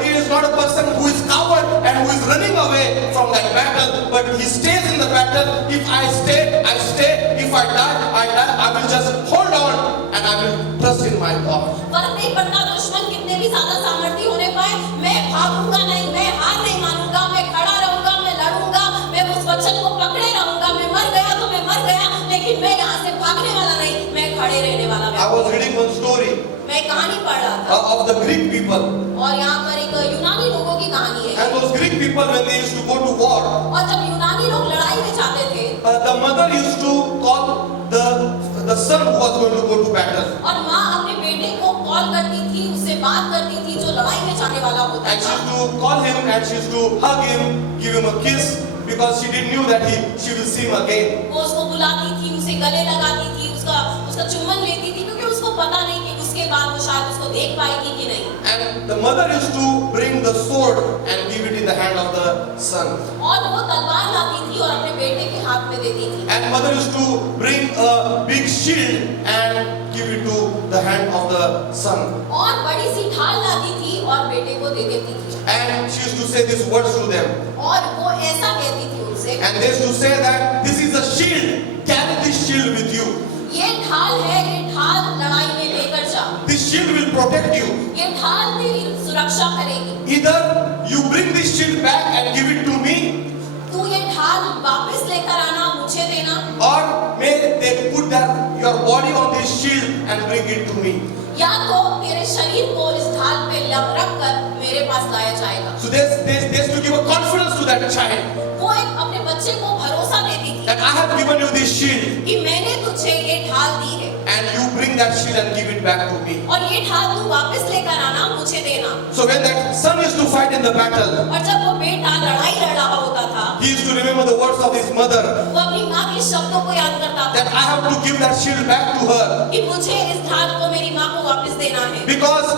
He is not a person who is coward and who is running away from that battle, but he stays in the battle. If I stay, I stay. If I die, I die. I will just hold on and I will trust in my God. फर्क नहीं पड़ता दुश्मन कितने भी ज्यादा सामर्थ्य होने पाए, मैं भागूंगा नहीं, मैं हार नहीं मानूंगा, मैं खड़ा रहूंगा, मैं लड़ूंगा, मैं उस वचन को पकड़े रहूंगा। मैं मर गया तो मैं मर गया, लेकिन मैं यहाँ से भागने वाला नहीं, मैं खड़े रहने वाला I व्यक्ति। was reading one story मैं कहानी पढ़ रहा था of the Greek people. और यहाँ पर एक यूनानी लोगों की कहानी है। And those Greek people, when they used to go to war, और जब यूनानी लोग लड़ाई में जाते थे, the mother used to call the son who was going to go to battle. और माँ अपने बेटे को कॉल करती थी, उससे बात करती थी जो लड़ाई में जाने वाला होता And she था। used to call him and she used to hug him, give him a kiss, because she didn't knew that she will see him again. वो उसको बुलाती थी, उसे गले लगाती थी, उसका चुम्बन लेती थी, क्योंकि उसको पता नहीं कि उसके बाद वो शायद उसको देख पाएगी कि नहीं। And the mother used to bring the sword and give it in the hand of the son. और वो तलवार लाती थी और अपने बेटे के हाथ में देती थी। And mother used to bring a big shield and give it to the hand of the son. और बड़ी सी ढाल लाती थी और बेटे को दे देती थी। And she used to say these words to them. और वो ऐसा कहती थी उनसे, And they used to say that this is a shield. Carry this shield with you. ये ढाल है, ये ढाल लड़ाई में लेकर जा। This shield will protect you. ये ढाल तेरी सुरक्षा करेगी। Either you bring this shield back and give it to me, तू ये ढाल वापस लेकर आना, मुझे देना, or may they put your body on this shield and bring it to me. या तो तेरे शरीर को इस ढाल पे रख कर मेरे पास लाया जाएगा। So there's to give a confidence to that child वो एक अपने बच्चे को भरोसा देती थी that I have given you this shield कि मैंने तुझे ये ढाल दी है and you bring that shield and give it back to me. और ये ढाल तू वापस लेकर आना, मुझे देना। So when that son is to fight in the battle, और जब वो बेटा लड़ाई लड़ रहा होता था, he is to remember the words of his mother वो अपनी माँ के शब्दों को याद करता था that I have to give that shield back to her कि मुझे इस ढाल को मेरी माँ को वापस देना है, because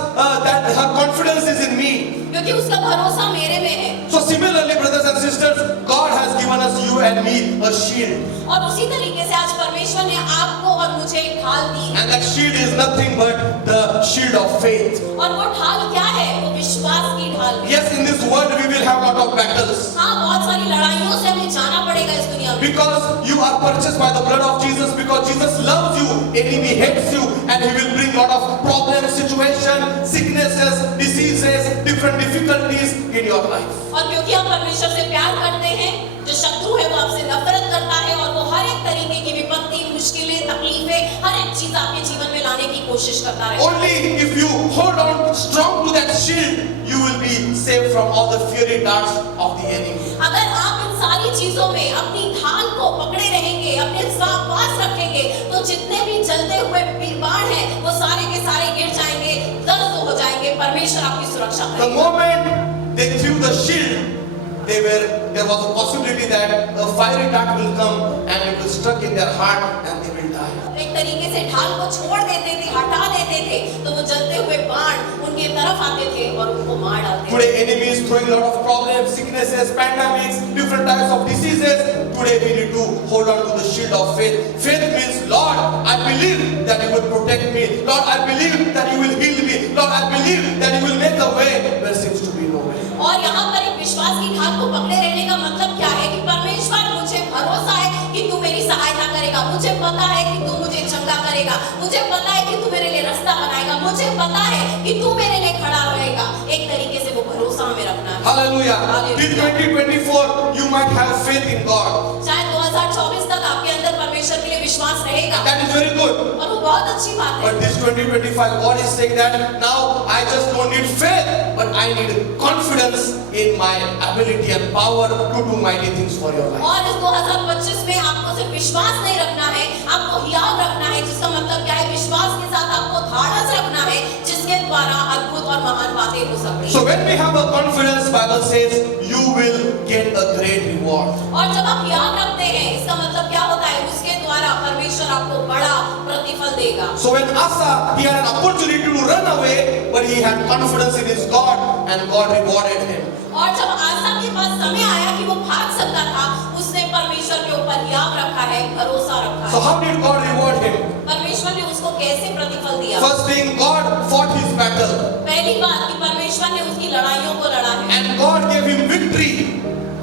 that her confidence is in me. क्योंकि उसका भरोसा मेरे में है। So similarly, brothers and sisters, God has given us, you and me, a shield. और उसी तरीके से आज परमेश्वर ने आपको और मुझे एक ढाल दी है। And that shield is nothing but the shield of faith. और वो ढाल क्या है? वो विश्वास की ढाल है। Yes, in this world we will have lot of battles. हाँ, बहुत सारी लड़ाइयों से हमें जाना पड़ेगा इस दुनिया में। Because you are purchased by the blood of Jesus, because Jesus loves you, enemy hates you, and he will bring lot of problems, situations, sicknesses, diseases, different difficulties in your life. और क्योंकि हम परमेश्वर से प्यार करते हैं, जो शत्रु है वो आपसे नफरत करता है और वो हर एक तरीके की विपत्ति, मुश्किलें, तकलीफें, हर एक चीज आपके जीवन में लाने की कोशिश करता है। Only if you hold on strong to that shield, you will be saved from all the fiery darts of the enemy. अगर आप इन सारी चीजों में अपनी ढाल को पकड़े रहेंगे, अपने पास रखेंगे, तो जितने भी जलते हुए बाण हैं, वो सारे के सारे गिर जाएंगे, ध्वस्त हो जाएंगे। परमेश्वर आपकी सुरक्षा The करेगा। moment they threw the shield, there was a possibility that a fiery dart will come and it will struck in their heart and they will die. एक तरीके से ढाल को छोड़ देते थे, हटा देते थे, तो वो जलते हुए बाण उनके तरफ आते थे और उनको मार डालते थे। Today enemy is throwing a lot of problems, sicknesses, pandemics, different types of diseases. Today we need to hold on to the shield of faith. Faith means, Lord, I believe that you will protect me. Lord, I believe that you will heal me. Lord, I believe that you will make a way where seems to be no way. और यहाँ पर एक विश्वास की ढाल को पकड़े रहने का मतलब क्या है कि परमेश्वर, मुझे भरोसा है कि तू मेरी सहायता करेगा, मुझे पता है कि तू मुझे चंगा करेगा, मुझे पता है कि तू मेरे लिए रास्ता बनाएगा, मुझे पता है कि तू मेरे लिए खड़ा रहेगा। एक तरीके से वो भरोसा हमें रखना है। Hallelujah. In 2024, you might have faith in God. शायद 2024 तक आपके अंदर परमेश्वर के लिए विश्वास रहेगा That is very good. और वो बहुत अच्छी बात है। But this 2025, God is saying that now I just don't need faith, but I need confidence in my ability and power to do mighty things for your life. और इस 2025 में आपको सिर्फ विश्वास नहीं रखना है, आपको हियाव रखना है, जिसका मतलब क्या है? विश्वास के साथ आपको धाड़स रखना है, जिसके द्वारा अद्भुत और महान बातें हो सकती हैं। So when we have a confidence, Bible says you will get a great reward. और जब आप हियाव रखते हैं, इसका मतलब क्या होता है? उसके द्वारा परमेश्वर आपको बड़ा प्रतिफल देगा। So when Asa, he had an opportunity to run away, but he had confidence in his God and God rewarded him. और जब आसा के पास समय आया कि वो भाग सकता था, उसने परमेश्वर के ऊपर हियाव रखा है, भरोसा रखा So है। how did God reward him? परमेश्वर ने उसको कैसे प्रतिफल दिया? First thing, God fought his battle पहली बात कि परमेश्वर ने उसकी लड़ाइयों को लड़ा है, and God gave him victory.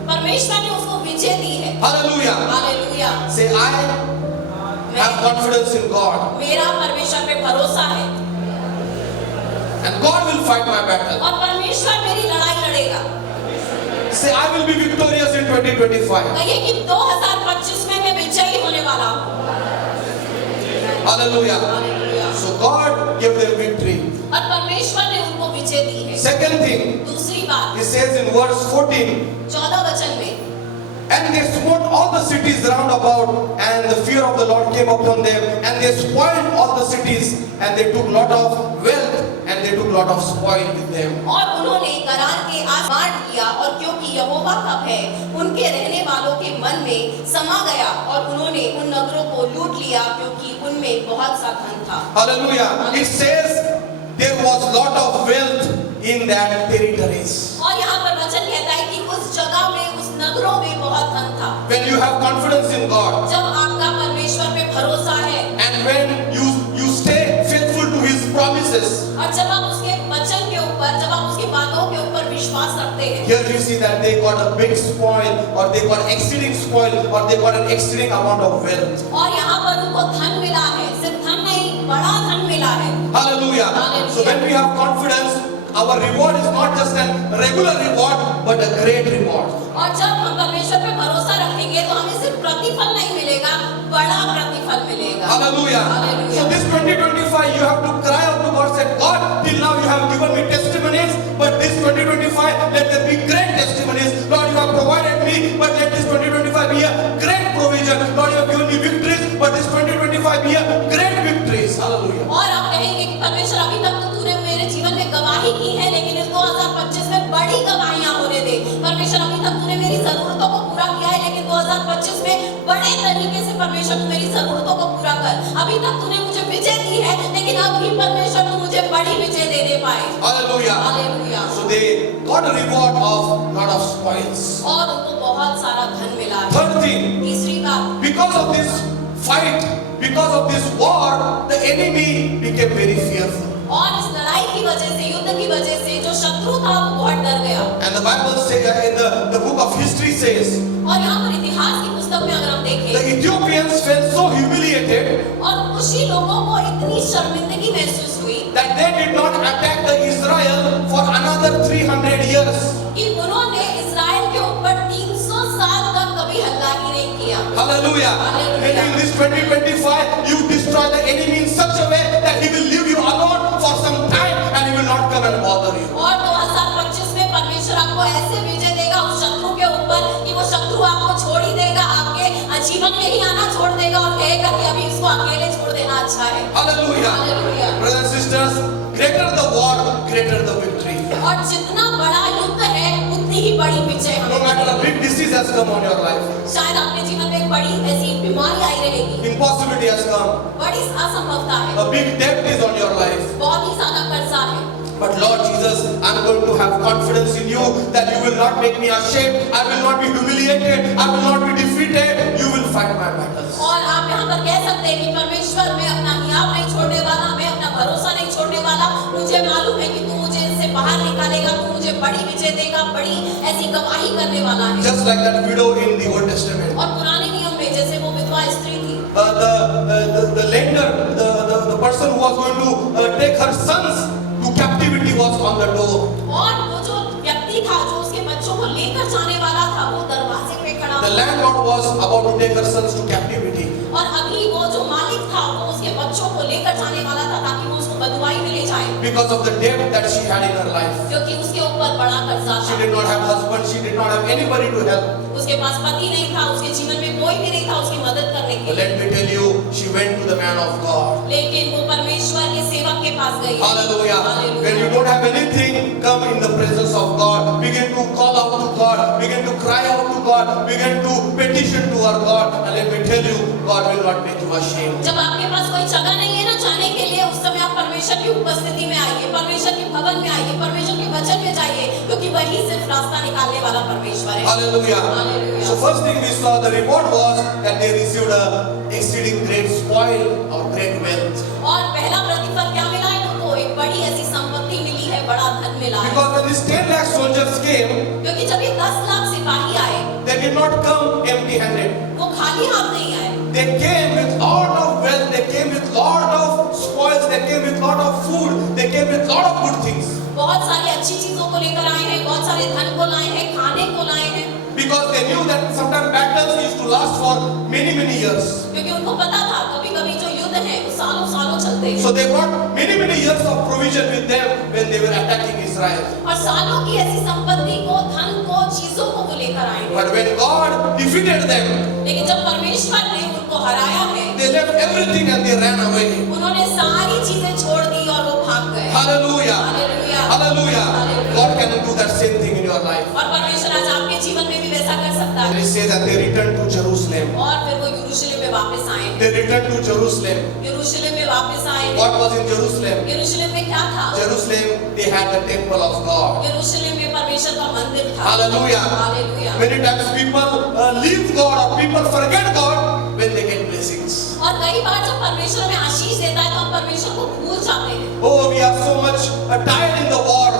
परमेश्वर ने उसको विजय दी है। Hallelujah. Hallelujah. Say, I have confidence in God मेरा परमेश्वर पे भरोसा है and God will fight my battle. और परमेश्वर मेरी लड़ाई लड़ेगा। Say, I will be victorious in 2025. कहिए कि 2025 में मैं विजयी होने वाला हूँ। Hallelujah. Hallelujah. So God gave them victory. और परमेश्वर ने उनको विजय दी है। Second thing, दूसरी बात, it says in verse 14, 14 वचन में, and they smote all the cities round about, and the fear of the Lord came upon them, and they spoiled all the cities, and they took lot of wealth, and they took lot of spoil with them. और उन्होंने करार के आस बांट लिया, और क्योंकि यहोवा का भय उनके रहने वालों के मन में समा गया, और उन्होंने उन नगरों को लूट लिया, क्योंकि उनमें बहुत सा धन था। Hallelujah. It says there was lot of wealth in that territories. और यहाँ पर वचन कहता है कि उस जगह में, उस नगरों में बहुत धन था। When you have confidence in God, जब आपका परमेश्वर पे भरोसा है, and when you stay faithful to His promises, और जब आप उसके वचन के ऊपर, जब आप उसके वादों के ऊपर विश्वास रखते हैं, here we see that they got a big spoil, or they got exceeding spoil, or they got an exceeding amount of wealth. और यहाँ पर उनको धन मिला है, सिर्फ धन नहीं, बड़ा धन मिला है। Hallelujah. Hallelujah. So when we have confidence, our reward is not just a regular reward, but a great reward. और जब हम परमेश्वर पे भरोसा रखेंगे तो हमें सिर्फ प्रतिफल नहीं मिलेगा, बड़ा प्रतिफल मिलेगा। Hallelujah. Hallelujah. So this 2025, you have to cry out to God, say, God, till now you have given me testimonies, but this 2025, let there be great testimonies. Lord, you have provided me, but let this 2025 be a great provision. Lord, you have given me victories, but this 2025 be a great victories. Hallelujah. और आप कहेंगे कि परमेश्वर अभी तक तो तूने मेरे जीवन में गवाही की है, लेकिन इस 2025 में बड़ी गवाहियां होने दे। परमेश्वर अभी तक तूने मेरी जरूरतों को पूरा किया है, लेकिन 2025 में बड़े तरीके से परमेश्वर तू मेरी जरूरतों को पूरा कर। अभी तक तूने मुझे विजय दी है, लेकिन अभी परमेश्वर तू मुझे बड़ी विजय दे दे पाए। Hallelujah. Hallelujah. So they got a reward of lot of spoils. और उनको बहुत सारा धन मिला है। Third thing, तीसरी बात, because of this fight, because of this war, the enemy became very fearful. और इस लड़ाई की वजह से, युद्ध की वजह से जो शत्रु था वो बहुत डर गया। And the Bible says, in the book of history says, और यहाँ पर इतिहास की पुस्तक में अगर हम the देखें, Ethiopians felt so humiliated और कुछ ही लोगों को इतनी शर्मिंदगी महसूस हुई that they did not attack the Israel for another 300 years. कि उन्होंने इस्राएल के ऊपर 300 साल तक कभी हल्ला ही नहीं किया। Hallelujah. Hallelujah. Maybe in this 2025, you destroy the enemy in such a way that he will leave you alone for some time and he will not come and bother you. और 2025 में परमेश्वर आपको ऐसे विजय देगा उस शत्रु के ऊपर कि वो शत्रु आपको छोड़ ही देगा, आपके जीवन में ही आना छोड़ देगा और कहेगा कि अभी इसको अकेले छोड़ देना अच्छा है। Hallelujah. Hallelujah. Brothers and sisters, greater the war, greater the victory. और जितना बड़ा युद्ध है उतनी ही बड़ी विजय No हमें matter a मिलेगी। big disease has come on your life, शायद आपके जीवन में एक बड़ी ऐसी बीमारी आई रहेगी, impossibility has come, बड़ी असंभवता है, a big debt is on your life. बहुत ही ज्यादा कर्जा है, But Lord Jesus, I'm going to have confidence in you that you will not make me ashamed, I will not be humiliated, I will not be defeated, you will fight my battles. और आप यहाँ पर कह सकते हैं कि परमेश्वर मैं अपना हियाव नहीं छोड़ने वाला, मैं अपना भरोसा नहीं छोड़ने वाला। मुझे मालूम है कि तू मुझे इससे बाहर निकालेगा, तू मुझे बड़ी विजय देगा, बड़ी ऐसी गवाही करने वाला है। Just like that widow in the Old Testament. और पुराने नियम में जैसे वो विधवा स्त्री थी, The lender, the person who was going to take her sons to captivity was on the door. और वो जो व्यक्ति था जो उसके बच्चों को लेकर जाने वाला था, वो दरवाजे पे खड़ा The था। landlord was about to take her sons to captivity. और अभी वो जो मालिक था वो उसके बच्चों को लेकर जाने वाला था ताकि वो उसको बदुआई में ले जाए, Because of the debt that she had in her life. क्योंकि उसके ऊपर बड़ा कर्जा She था। did not have husband, she did not have anybody to help. उसके पास पति नहीं था, उसके जीवन में कोई भी नहीं था उसकी मदद करने के But लिए। let me tell you, she went to the man of God. लेकिन वो परमेश्वर के सेवक के पास गई। Hallelujah. Hallelujah. When you don't have anything, come in the presence of God. Begin to call out to God. Begin to cry out to God. Begin to petition to our God. And let me tell you, God will not make you ashamed. जब आपके पास कोई जगह नहीं है ना जाने के लिए, उस समय आप परमेश्वर की उपस्थिति में आइए, परमेश्वर के भवन में आइए, परमेश्वर के वचन में जाइए, क्योंकि वही सिर्फ रास्ता निकालने वाला परमेश्वर है। Hallelujah. Hallelujah. So first thing we saw, the reward was that they received a exceeding great spoil or great wealth. और पहला प्रतिफल क्या मिला है उनको? एक बड़ी ऐसी संपत्ति मिली है, बड़ा धन मिला है। Because when these 10 lakh soldiers came, क्योंकि जब ये 10 लाख सिपाही आए, they did not come empty-handed. वो खाली हाथ नहीं आए, They came with lot of wealth. They came with lot of spoils. They came with lot of food. They came with lot of good things. बहुत सारी अच्छी चीजों को लेकर आए हैं, बहुत सारे धन को लाए हैं, खाने को लाए हैं, Because they knew that sometimes battles used to last for many years. क्योंकि उनको पता था कभी-कभी जो युद्ध है वो सालों चलते हैं। So they brought many years of provision with them when they were attacking Israel. और सालों की ऐसी संपत्ति को, धन को, चीजों को वो लेकर आए हैं। But when God defeated them, लेकिन जब परमेश्वर ने उनको हराया है, they left everything and they ran away. उन्होंने सारी चीजें छोड़ दी और वो भाग गए। Hallelujah. Hallelujah. Hallelujah. Hallelujah. God can do that same thing in your life. और परमेश्वर आज आपके जीवन में भी वैसा कर सकता And है। it says that they returned to Jerusalem. और फिर वो यरूशलेम में वापस आए। They returned to Jerusalem. यरूशलेम में वापस आए। What was in Jerusalem? यरूशलेम में क्या था? Jerusalem, they had the temple of God. यरूशलेम में परमेश्वर का मंदिर था। Hallelujah. Hallelujah. Many times people leave God or people forget God when they get blessings. और कई बार जब परमेश्वर हमें आशीष देता है तो हम परमेश्वर को भूल जाते हैं। Oh, we are so much tired in the war.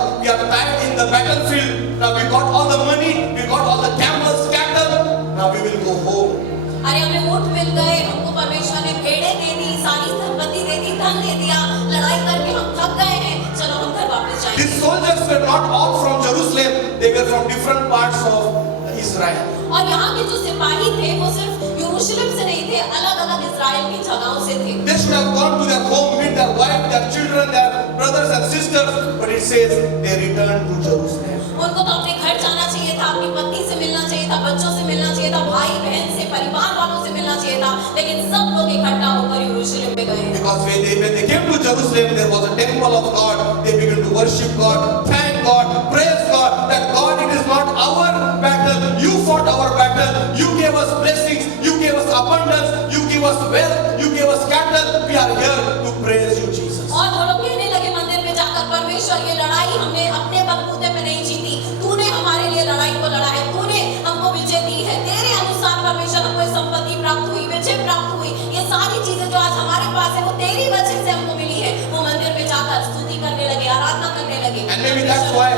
parts of Israel. और यहाँ के जो सिपाही थे वो सिर्फ यरूशलेम से नहीं थे, अलग-अलग इज़राइल की जगहों से थे। They should have gone to their home, meet their wife, their children, their brothers and sisters, but it says they returned to Jerusalem. उनको तो अपने घर जाना चाहिए था, अपनी पत्नी से मिलना चाहिए था, बच्चों से मिलना चाहिए था, भाई बहन से, परिवार वालों से मिलना चाहिए था, लेकिन सब लोग इकट्ठा होकर यरूशलेम में गए। Because when they came to Jerusalem, there was a temple of God. They began to worship God, thank God, praise God, that God, it is not our battle. You fought our battle. You gave us blessings. You gave us abundance. You gave us wealth. You gave us cattle. We are here to praise you, Jesus. और वो लोग कहने लगे मंदिर में जाकर, परमेश्वर ये लड़ाई हमने अपने बलबूते पे नहीं जीती, तूने हमारे लिए लड़ाई को लड़ा है, तूने हमको विजय दी है, तेरे अनुसार परमेश्वर हमको ये संपत्ति प्राप्त हुई, विजय प्राप्त हुई, ये सारी चीजें जो आज हमारे पास है वो तेरी वजह से हमको मिली है। वो मंदिर में जाकर स्तुति करने लगे, आराधना करने लगे। And maybe that's why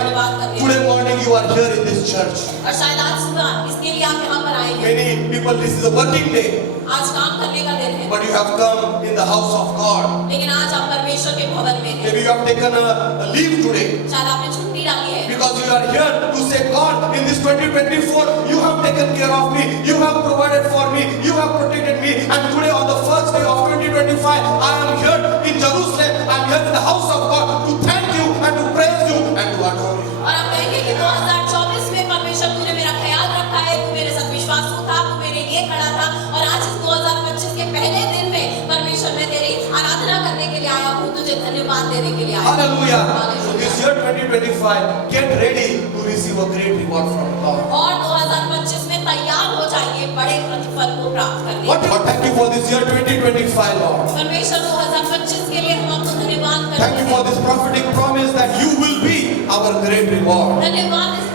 today morning you are here in this church. और शायद आज सुबह इसके लिए आप यहाँ पर आए हैं। Many people, this is a working day, आज काम करने का दिन है, but you have come in the house of God. लेकिन आज आप परमेश्वर के भवन में हैं। Maybe you have taken a leave today. शायद आपने छुट्टी डाली है, Because you are here to say, God, in this 2024, you have taken care of me, you have provided for me, you have protected me, and today on the first day of 2025, I am here in Jerusalem, I am here in the house of God to thank you and to praise you and to adore you. और आप कहेंगे कि 2024 में परमेश्वर तूने मेरा ख्याल रखा है, तू मेरे साथ विश्वासू था, तू मेरे लिए खड़ा था, और आज इस 2025 के पहले दिन में परमेश्वर मैं तेरी आराधना करने के लिए आया हूँ, तुझे धन्यवाद देने के लिए आया हूँ। Hallelujah. So this year 2025, get ready to receive a great reward from God. और 2025 में तैयार हो जाइए बड़े प्रतिफल को प्राप्त करने। Lord, thank you for this year 2025, Lord. परमेश्वर 2025 के लिए हम आपको धन्यवाद करते Thank you for हैं। this prophetic promise that you will be our great reward. धन्यवाद इस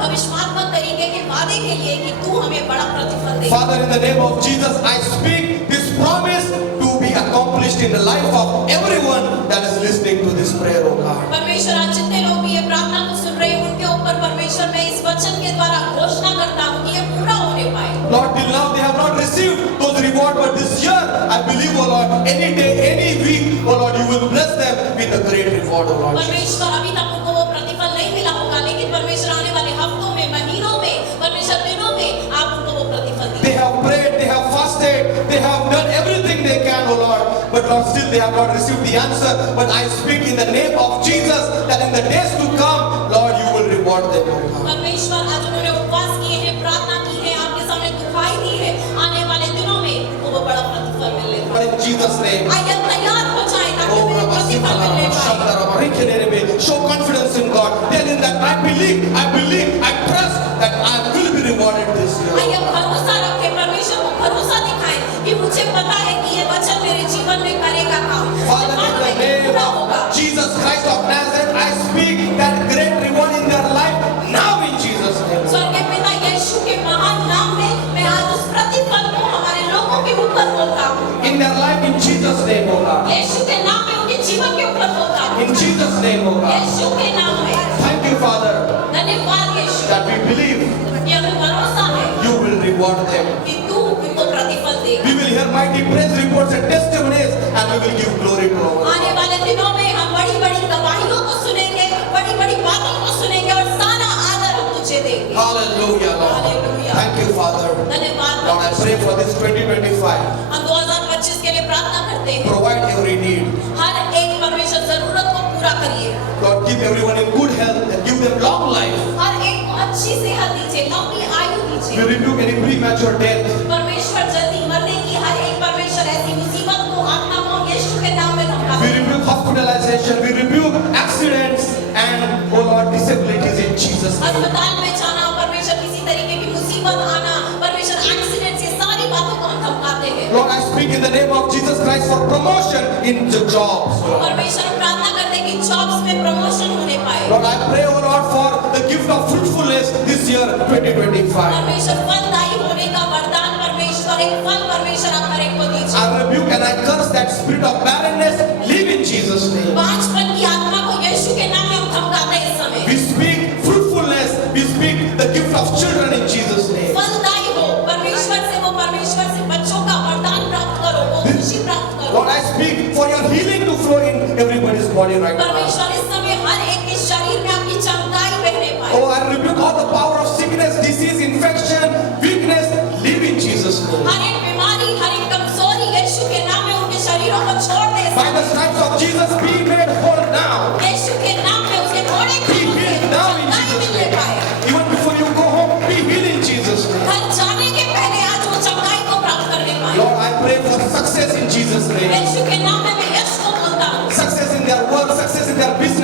भविष्यवात्मक तरीके के वादे के लिए कि तू हमें बड़ा प्रतिफल देगा। Father, in the name of Jesus, I speak this promise to be accomplished in the life of everyone that is listening to this prayer, oh God. परमेश्वर आज जितने लोग भी ये प्रार्थना को सुन रहे हैं उनके ऊपर परमेश्वर मैं इस वचन के द्वारा घोषणा करता हूँ कि ये पूरा होने पाए। Lord, till now they have not received those rewards, but this year I believe, oh Lord, any day, any week, oh Lord, you will bless them with a great reward, oh Lord. परमेश्वर अभी तक उनको वो प्रतिफल नहीं मिला होगा, लेकिन परमेश्वर आने वाले हफ्तों में, महीनों में, परमेश्वर दिनों में आप उनको वो प्रतिफल देंगे। They have prayed, they have fasted, they have done everything they can, oh Lord, but Lord, still they have not received the answer. But I speak in the name of Jesus that in the days to come, Lord, you will reward them, oh God. परमेश्वर आज उन्होंने उपवास किए हैं, प्रार्थना की है, आपके सामने दुहाई दी है, आने वाले दिनों में वो बड़ा प्रतिफल मिलेगा। But in Jesus' name, आइए तैयार हो जाए ताकि oh, उन्हें प्रतिफल मिलने पाए। show confidence in God. Tell him that I believe, I trust that I will be rewarded this year. आइए भरोसा रखें, परमेश्वर को भरोसा दिखाएं कि मुझे पता है कि ये वचन मेरे जीवन में करेगा काम। Father, in the name of Jesus Christ of Nazareth, I speak that great reward in their life now in Jesus' name. स्वर्गीय पिता यीशु के महान नाम में मैं आज उस प्रतिफल को हमारे लोगों के ऊपर बोलता हूँ। In their life in Jesus' name, oh God. यीशु के नाम में उनके जीवन के ऊपर बोलता हूँ। In Jesus' name, oh God. यीशु के नाम में Thank you, Father, धन्यवाद यीशु that we believe कि हमें भरोसा है you will reward them. कि तू उनको प्रतिफल देगा। We will hear mighty praise reports and testimonies and we will give glory to our आने वाले दिनों में हम बड़ी-बड़ी गवाहियों को सुनेंगे, बड़ी-बड़ी बातों को सुनेंगे और सारा आदर हम तुझे देंगे। Hallelujah, Lord. Hallelujah. Thank you, Father. धन्यवाद Lord, I pray for this 2025. हम 2025 के लिए प्रार्थना करते हैं। Provide every need. हर एक परमेश्वर जरूरत को पूरा करिए। Lord, keep everyone in good health and give them long life. हर एक को अच्छी सेहत दीजिए, लंबी आयु We दीजिए। rebuke any premature death. परमेश्वर जल्दी मरने की हर एक परमेश्वर ऐसी मुसीबत को आत्मा को यीशु के नाम में धमकाते We हैं। rebuke hospitalization. We rebuke accidents and, oh Lord, disabilities in Jesus' name. अस्पताल में जाना, परमेश्वर किसी तरीके की मुसीबत आना, परमेश्वर एक्सीडेंट, ये सारी बातों को हम धमकाते हैं। Lord, I speak in the name of Jesus Christ for promotion in the jobs. परमेश्वर हम प्रार्थना करते हैं कि जॉब्स में प्रमोशन होने पाए। Lord, I pray, oh Lord, for the gift of fruitfulness this year, 2025. परमेश्वर फलदायी होने का वरदान परमेश्वर एक फल परमेश्वर आप हर एक को दीजिए। I rebuke and I curse that spirit of barrenness. Leave in Jesus' name. बांझपन की आत्मा को यीशु के नाम में हम धमकाते हैं इस समय। We speak fruitfulness. We speak the gift of children in Jesus' name. फलदायी हो, परमेश्वर से बच्चों का वरदान प्राप्त करो, वो खुशी प्राप्त करो। Lord, I speak for your healing to flow in everybody's body right now. परमेश्वर इस समय हर एक के शरीर में आपकी चमकाई बहने पाए। Oh, I rebuke all the power of sickness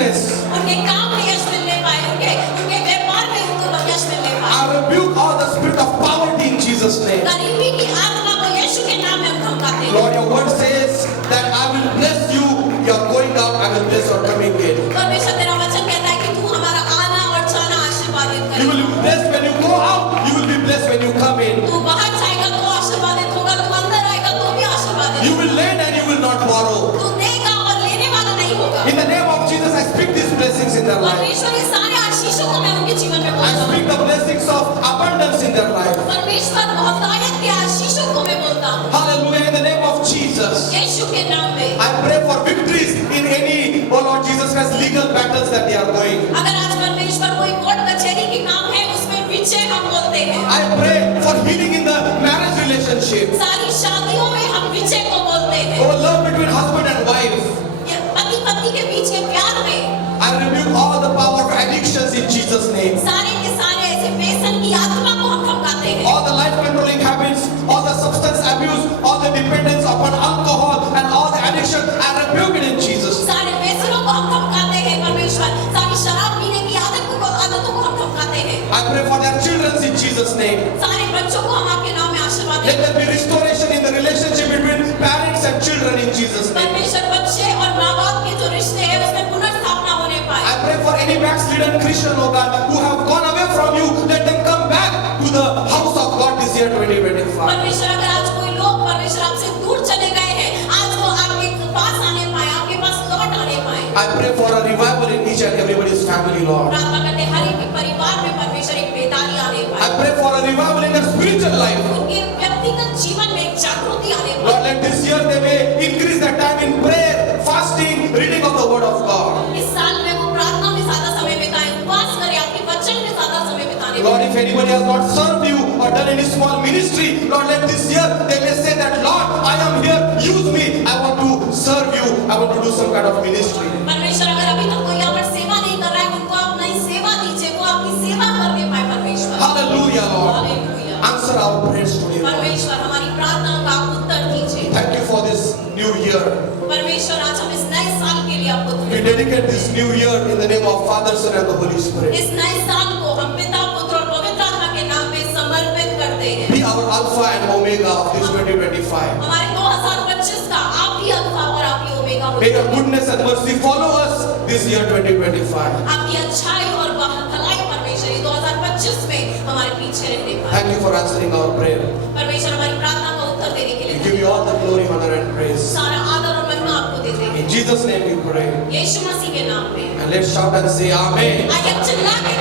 business. उनके काम में यश मिलने पाए, उनके व्यापार में उनको यश मिलने पाए। I rebuke all the spirit of poverty in Jesus' name. गरीबी की आत्मा को यीशु के नाम में हम धमकाते हैं। Lord, your word says that I will bless you. You are going out, I will bless your coming in. परमेश्वर तेरा वचन कहता है कि तू हमारा आना और जाना आशीर्वादित You will करेगा। be blessed when you go out. You will be blessed when you come in. तू बाहर जाएगा तो आशीर्वादित होगा, तू अंदर आएगा तो भी आशीर्वादित You होगा। will lend and you will not borrow. तू देगा और लेने वाला नहीं होगा। In the name of Jesus, I speak these blessings in their life. परमेश्वर ये सारे आशीषों को मैं उनके जीवन में I बोलता हूँ। speak the blessings of abundance in their life. परमेश्वर बहुतायत के आशीषों को मैं बोलता हूँ। Hallelujah. In the name of Jesus. यीशु के नाम में। I pray for victories in any, oh Lord Jesus Christ, legal battles that they are going. अगर आज परमेश्वर कोई कोर्ट कचहरी की काम है, उसमें विजय हम बोलते हैं। I pray for healing in the marriage relationship. सारी शादियों में हम विजय को बोलते हैं। Oh, love between husband and wife. ये पति पत्नी के बीच के प्यार में I rebuke all the power of addictions in Jesus' name. सारे के सारे ऐसे व्यसन की आत्मा को हम धमकाते हैं। All the life controlling habits, all the substance abuse, all the dependence upon alcohol and all the addiction, I rebuke it in Jesus' name. सारे व्यसनों को हम धमकाते हैं परमेश्वर। सारी शराब पीने की आदतों को हम धमकाते हैं। I pray for their children in Jesus' name. सारे बच्चों को हम आपके नाम में आशीर्वाद Let देते there be restoration in the relationship between parents and children in Jesus' हैं। name. परमेश्वर बच्चे और माँ बाप के जो रिश्ते हैं उसमें पुनर्स्थापना होने I पाए। pray for any backslidden Christian, oh God, who have gone away from you. Let them come back to the house of God this year 2025. परमेश्वर अगर आज कोई लोग परमेश्वर आपसे दूर चले गए हैं, आज वो आपके पास आने पाए, आपके पास लौट आने पाए। I pray for a revival in each and everybody's family, Lord. प्रार्थना करते हैं, हर एक के परिवार में परमेश्वर एक बेदारी आने I पाए। pray for a revival in their spiritual life. उनके व्यक्तिगत जीवन में एक जागृति आने पाए। Lord, let this year they may increase their time in prayer, fasting, reading of the word of God. इस साल में वो प्रार्थना में ज्यादा समय बिताएं, उपवास करें, आपके वचन में ज्यादा समय बिताने Lord, if anybody has not served you or done any small ministry, Lord, let this year they may say that, Lord, I am here, use me, I want to serve you, I want to do some kind of ministry. परमेश्वर अगर अभी तक कोई यहाँ पर सेवा नहीं कर रहा है, उनको आप नई सेवा दीजिए, वो आपकी सेवा करने पाए परमेश्वर। Hallelujah, Lord. Hallelujah. Answer our prayers today, Lord. परमेश्वर हमारी प्रार्थनाओं का आप उत्तर दीजिए। Thank you for this new year. परमेश्वर आज हम इस नए साल के लिए आपको We धन्यवाद। dedicate this new year in the name of Father, Son, and the Holy Spirit. इस नए साल को हम पिता पुत्र और पवित्र आत्मा के नाम में समर्पित करते हैं। Be our Alpha and Omega of this 2025. हमारे 2025 का आप ही अल्फा और आप ही ओमेगा हो। May your goodness and mercy follow us this year 2025. आपकी अच्छाई और भलाई परमेश्वर ये 2025 में हमारे पीछे रहने पाए। Thank you for answering our prayer. परमेश्वर हमारी प्रार्थना का उत्तर देने के We लिए give you all the glory, honor, and praise. सारा आदर और महिमा आपको देते हैं। In Jesus' name we pray. यीशु मसीह के नाम में And let's shout and say Amen. आइए चिल्ला के